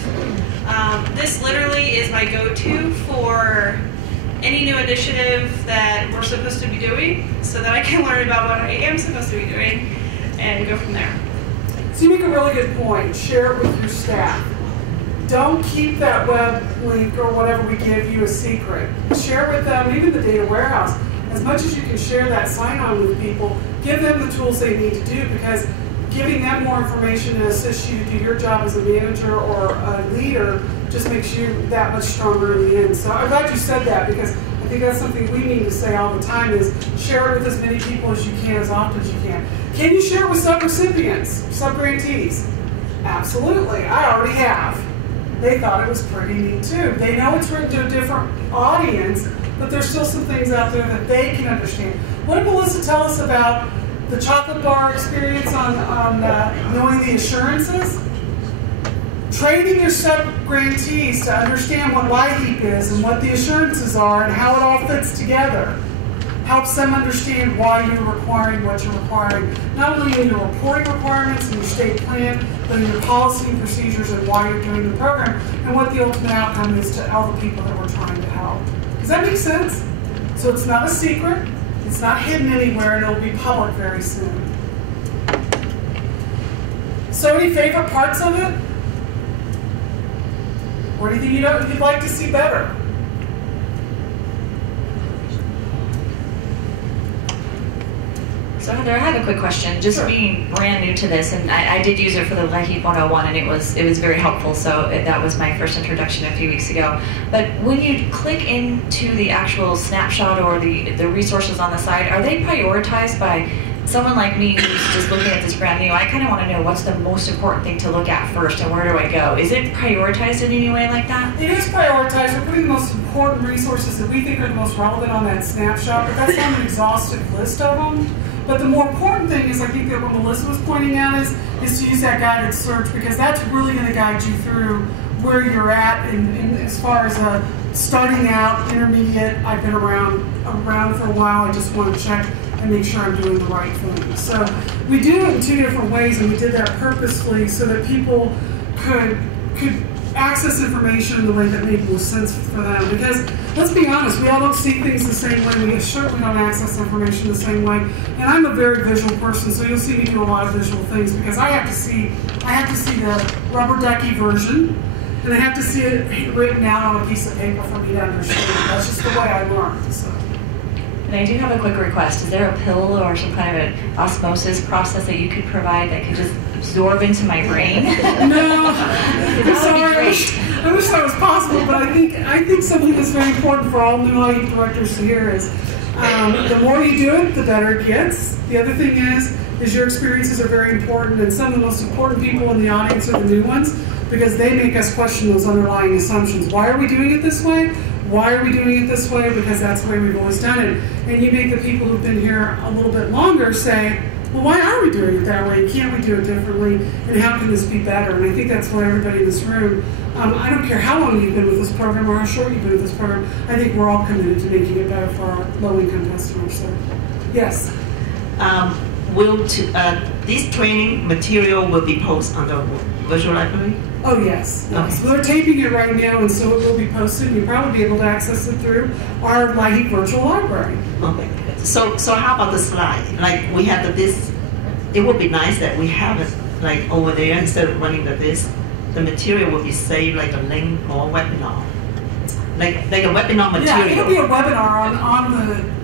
This literally is my go-to for any new initiative that we're supposed to be doing, so that I can learn about what I am supposed to be doing and go from there. So you make a really good point. Share it with your staff. Don't keep that web link or whatever we give you a secret. Share with them, even the data warehouse. As much as you can share that sign-on with people, give them the tools they need to do, because giving them more information to assist you to do your job as a manager or a leader just makes you that much stronger in the end. So I'm glad you said that, because I think that's something we need to say all the time, is share it with as many people as you can, as often as you can. Can you share it with sub-recipients, sub-grantees? Absolutely, I already have. They thought it was pretty neat too. They know it's written to a different audience, but there's still some things out there that they can understand. What did Melissa tell us about the chocolate bar experience on knowing the assurances? Training your sub-grantees to understand what LIHEAP is and what the assurances are and how it all fits together helps them understand why you're requiring what you're requiring, not only in your reporting requirements and your state plan, but in your policy and procedures and why you're doing the program and what the ultimate outcome is to all the people that we're trying to help. Does that make sense? So it's not a secret, it's not hidden anywhere, and it'll be public very soon. So any favorite parts of it? Or anything you'd like to see better? So Heather, I have a quick question. Just Sure. being brand new to this, and I did use it for the LIHEAP 101, and it was very helpful. So that was my first introduction a few weeks ago. But when you click into the actual snapshot or the resources on the side, are they prioritized by someone like me who's just looking at this brand new? I kind of want to know what's the most important thing to look at first, and where do I go? Is it prioritized in any way like that? It is prioritized. We're putting the most important resources that we think are the most relevant on that snapshot, but that's not an exhaustive list of them. But the more important thing is, I think that what Melissa was pointing out is to use that guided search, because that's really going to guide you through where you're at in as far as starting out, intermediate. I've been around for a while. I just want to check and make sure I'm doing the right thing. So we do it in two different ways, and we did that purposefully so that people could access information in the way that made most sense for them. Because let's be honest, we all don't see things the same way. We certainly don't access information the same way. And I'm a very visual person, so you'll see me do a lot of visual things because I have to see the rubber ducky version, and I have to see it written out on a piece of paper for me to understand. That's just the way I learn. So. And I do have a quick request. Is there a pill or some kind of an osmosis process that you could provide that could just absorb into my brain? No, I'm sorry. I wish that was possible, but I think something that's very important for all new LIHEAP directors to hear is the more you do it, the better it gets. The other thing is your experiences are very important, and some of the most important people in the audience are the new ones because they make us question those underlying assumptions. Why are we doing it this way? Why are we doing it this way? Because that's the way we've always done it. And you make the people who've been here a little bit longer say, well, why are we doing it that way? Can't we do it differently? And how can this be better? And I think that's what everybody in this room, I don't care how long you've been with this program or how short you've been with this program, I think we're all committed to making it better for our low-income customers. So, yes. This training material will be posted on the virtual library? Oh, yes. Okay. So they're taping it right now, and so it will be posted. You'll probably be able to access it through our LIHEAP virtual library. Okay. So how about the slide? Like we have this, it would be nice that we have it like over there instead of running this. The material will be saved like a link or a webinar. Like a webinar material. Yeah, it'll be a webinar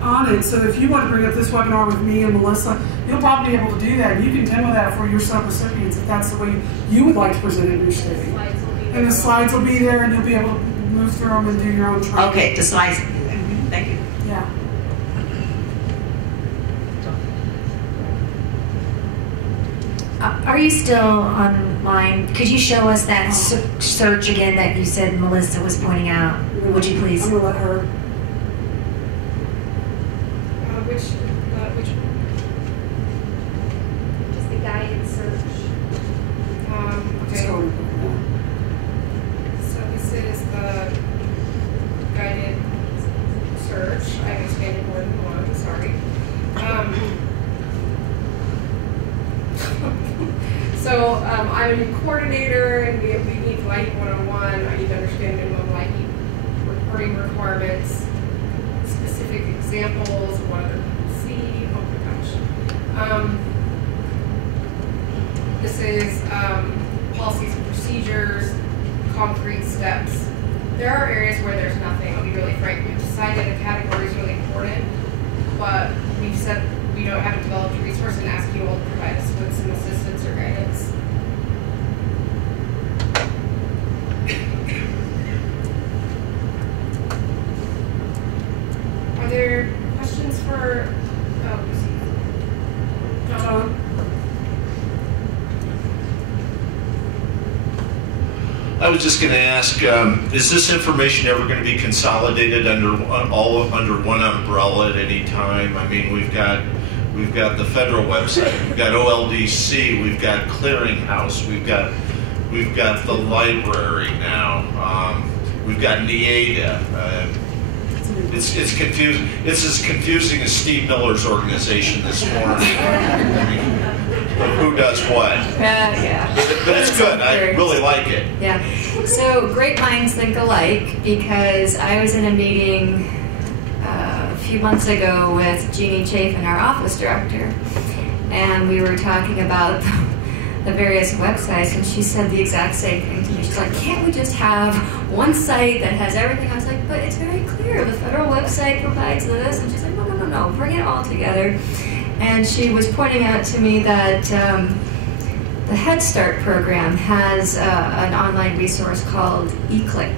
on it. So if you want to bring up this webinar with me and Melissa, you'll probably be able to do that. You can demo that for your sub-recipients if that's the way you would like to present it in your city. And the slides will be there, and you'll be able to move through them and do your own training. Okay, the slides. Thank you. Yeah. Are you still online? Could you show us that search again that you said Melissa was pointing out? Would you please? I'm going to let her. Which just the guided search. Just go with it. So this is the guided search. I've expanded more than one, sorry. So I'm a new coordinator, and we need LIHEAP 101. I need to understand minimum LIHEAP reporting requirements, specific examples of what other people see. Oh my gosh. This is policies and procedures, concrete steps. There are areas where there's nothing. I'll be really frank. We've decided a category is really important, but we've said we haven't developed a resource and ask you all to provide us with some assistance or guidance. Are there questions for John? I was just going to ask, is this information ever going to be consolidated under one umbrella at any time? I mean, we've got the federal website, we've got OLDC, we've got Clearinghouse, we've got the library now, we've got NEADA. It's confusing. It's as confusing as Steve Miller's organization this morning. I mean, who does what? Yeah. But it's good. I really like it. Yeah. So great minds think alike, because I was in a meeting a few months ago with Jeannie Chafin, our office director, and we were talking about the various websites, and she said the exact same thing to me. She's like, can't we just have one site that has everything? I was like, but it's very clear. The federal website provides this. And she's like, no, no, no, no, bring it all together. And she was pointing out to me that the Head Start program has an online resource called eClick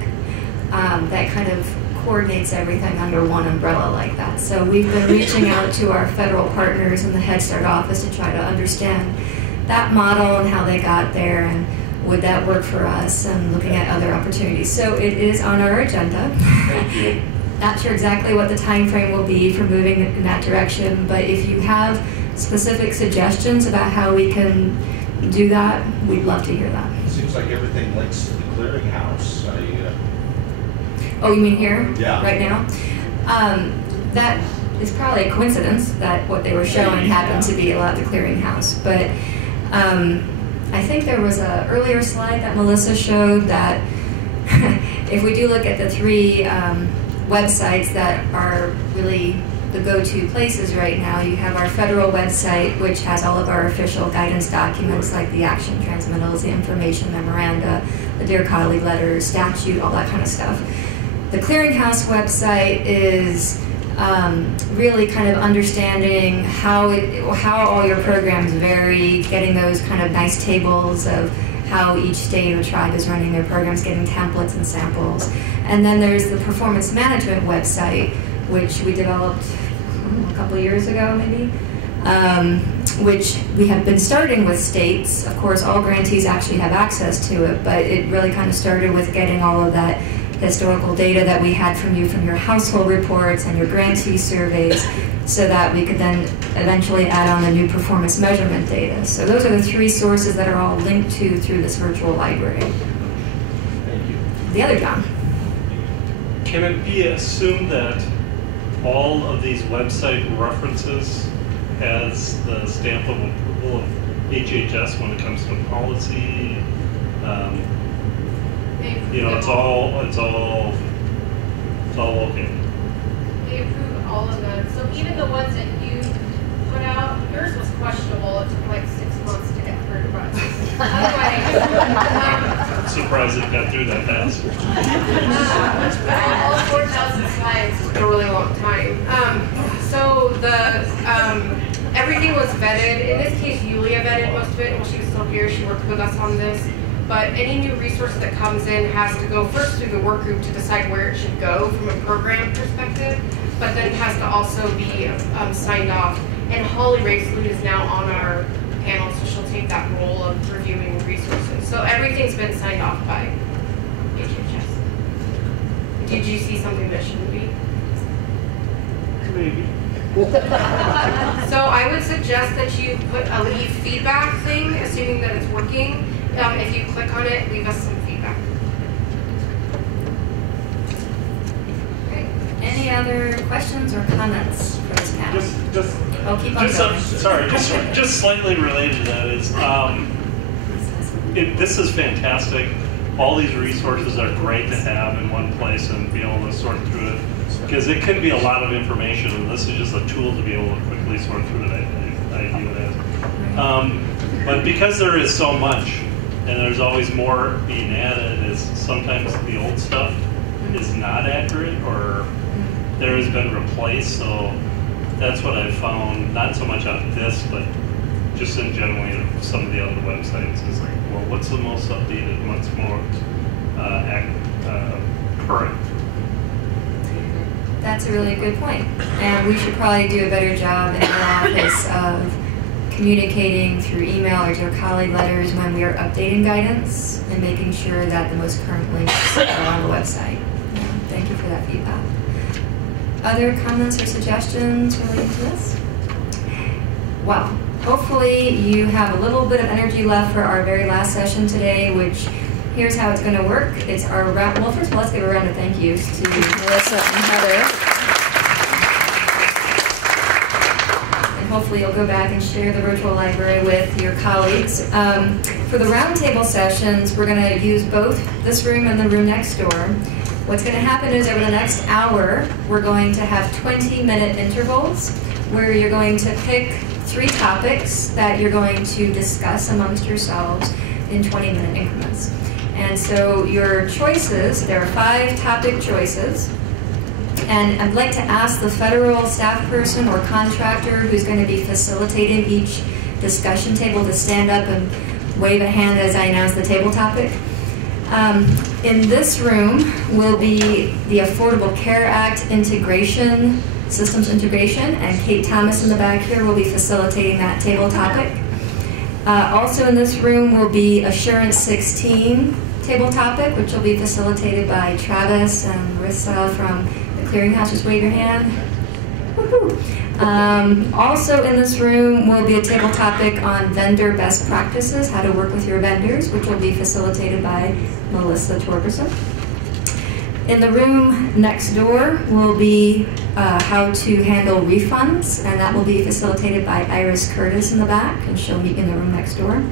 that kind of coordinates everything under one umbrella like that. So we've been reaching out to our federal partners in the Head Start office to try to understand that model and how they got there, and would that work for us, and looking at other opportunities. So it is on our agenda. Not sure exactly what the time frame will be for moving in that direction, but if you have specific suggestions about how we can do that, we'd love to hear that. It seems like everything links to the clearinghouse. Oh, you mean here? Yeah. Right now? That is probably a coincidence that what they were showing happened to be about the clearinghouse. But I think there was an earlier slide that Melissa showed that if we do look at the three websites that are really the go-to places right now, you have our federal website, which has all of our official guidance documents like the action transmittals, the information memoranda, the Dear Colleague letters, statute, all that kind of stuff. The Clearinghouse website is really kind of understanding how all your programs vary, getting those kind of nice tables of how each state or tribe is running their programs, getting templates and samples. And then there's the Performance Management website, which we developed a couple of years ago maybe, which we have been starting with states. Of course, all grantees actually have access to it, but it really kind of started with getting all of that historical data that we had from you from your household reports and your grantee surveys, so that we could then eventually add on the new performance measurement data. So those are the three sources that are all linked to through this virtual library. Thank you. The other John. Can it be assumed that all of these website references has the stamp of approval of HHS when it comes to policy? You know, it's all okay. They approve all of them. So even the ones that you put out, yours was questionable. It took like 6 months to get through, but I'm surprised it got through that fast. all 4,000 slides took a really long time. So the everything was vetted. In this case, Yulia vetted most of it. While she was still here, she worked with us on this. But any new resource that comes in has to go first through the work group to decide where it should go from a program perspective, but then it has to also be signed off. And Holly Rakeslund is now on our panel, so she'll take that role of reviewing resources. So everything's been signed off by HHS. Did you see something that shouldn't be? Maybe. So I would suggest that you put a leave feedback thing, assuming that it's working. If you click on it, leave us some feedback. Great. Any other questions or comments for this panel? I'll keep on going. Sorry, just slightly related to that is, this is fantastic. All these resources are great to have in one place and be able to sort through it, because it can be a lot of information, and this is just a tool to be able to quickly sort through it. I view it as. But because there is so much, and there's always more being added, is sometimes the old stuff is not accurate or there has been replaced. So that's what I've found, not so much on this, but just in general, some of the other websites is like, well, what's the most updated, what's more current? That's a really good point. And we should probably do a better job in our office of communicating through email or Dear Colleague letters when we are updating guidance and making sure that the most current links are on the website. Yeah, thank you for that feedback. Other comments or suggestions related to this? Well, hopefully you have a little bit of energy left for our very last session today, which here's how it's going to work. It's our round. Well, first of all, let's give a round of thank yous to Melissa and Heather. Hopefully you'll go back and share the virtual library with your colleagues. For the roundtable sessions, we're going to use both this room and the room next door. What's going to happen is over the next hour, we're going to have 20-minute intervals where you're going to pick 3 topics that you're going to discuss amongst yourselves in 20-minute increments. And so your choices, there are 5 topic choices, and I'd like to ask the federal staff person or contractor who's going to be facilitating each discussion table to stand up and wave a hand as I announce the table topic. In this room will be the Affordable Care Act integration, systems integration, and Kate Thomas in the back here will be facilitating that table topic. Also in this room will be Assurance 16 table topic, which will be facilitated by Travis and Marissa from the Clearinghouse. Just wave your hand. Also in this room will be a table topic on vendor best practices, how to work with your vendors, which will be facilitated by Melissa Torgerson. In the room next door will be how to handle refunds, and that will be facilitated by Iris Curtis in the back, and she'll meet in the room next door.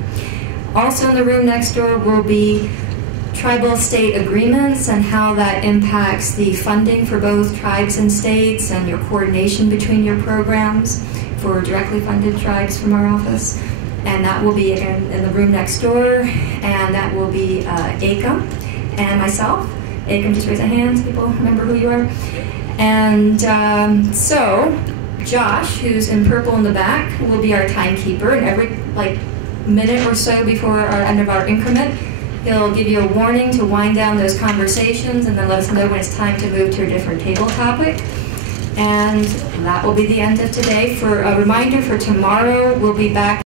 Also in the room next door will be tribal state agreements and how that impacts the funding for both tribes and states and your coordination between your programs for directly funded tribes from our office. And that will be again in the room next door, and that will be ACOM and myself. ACOM, just raise a hand so people remember who you are. And so Josh, who's in purple in the back, will be our timekeeper, and every minute or so before our end of our increment, he'll give you a warning to wind down those conversations and then let us know when it's time to move to a different table topic. And that will be the end of today. For a reminder, for tomorrow, we'll be back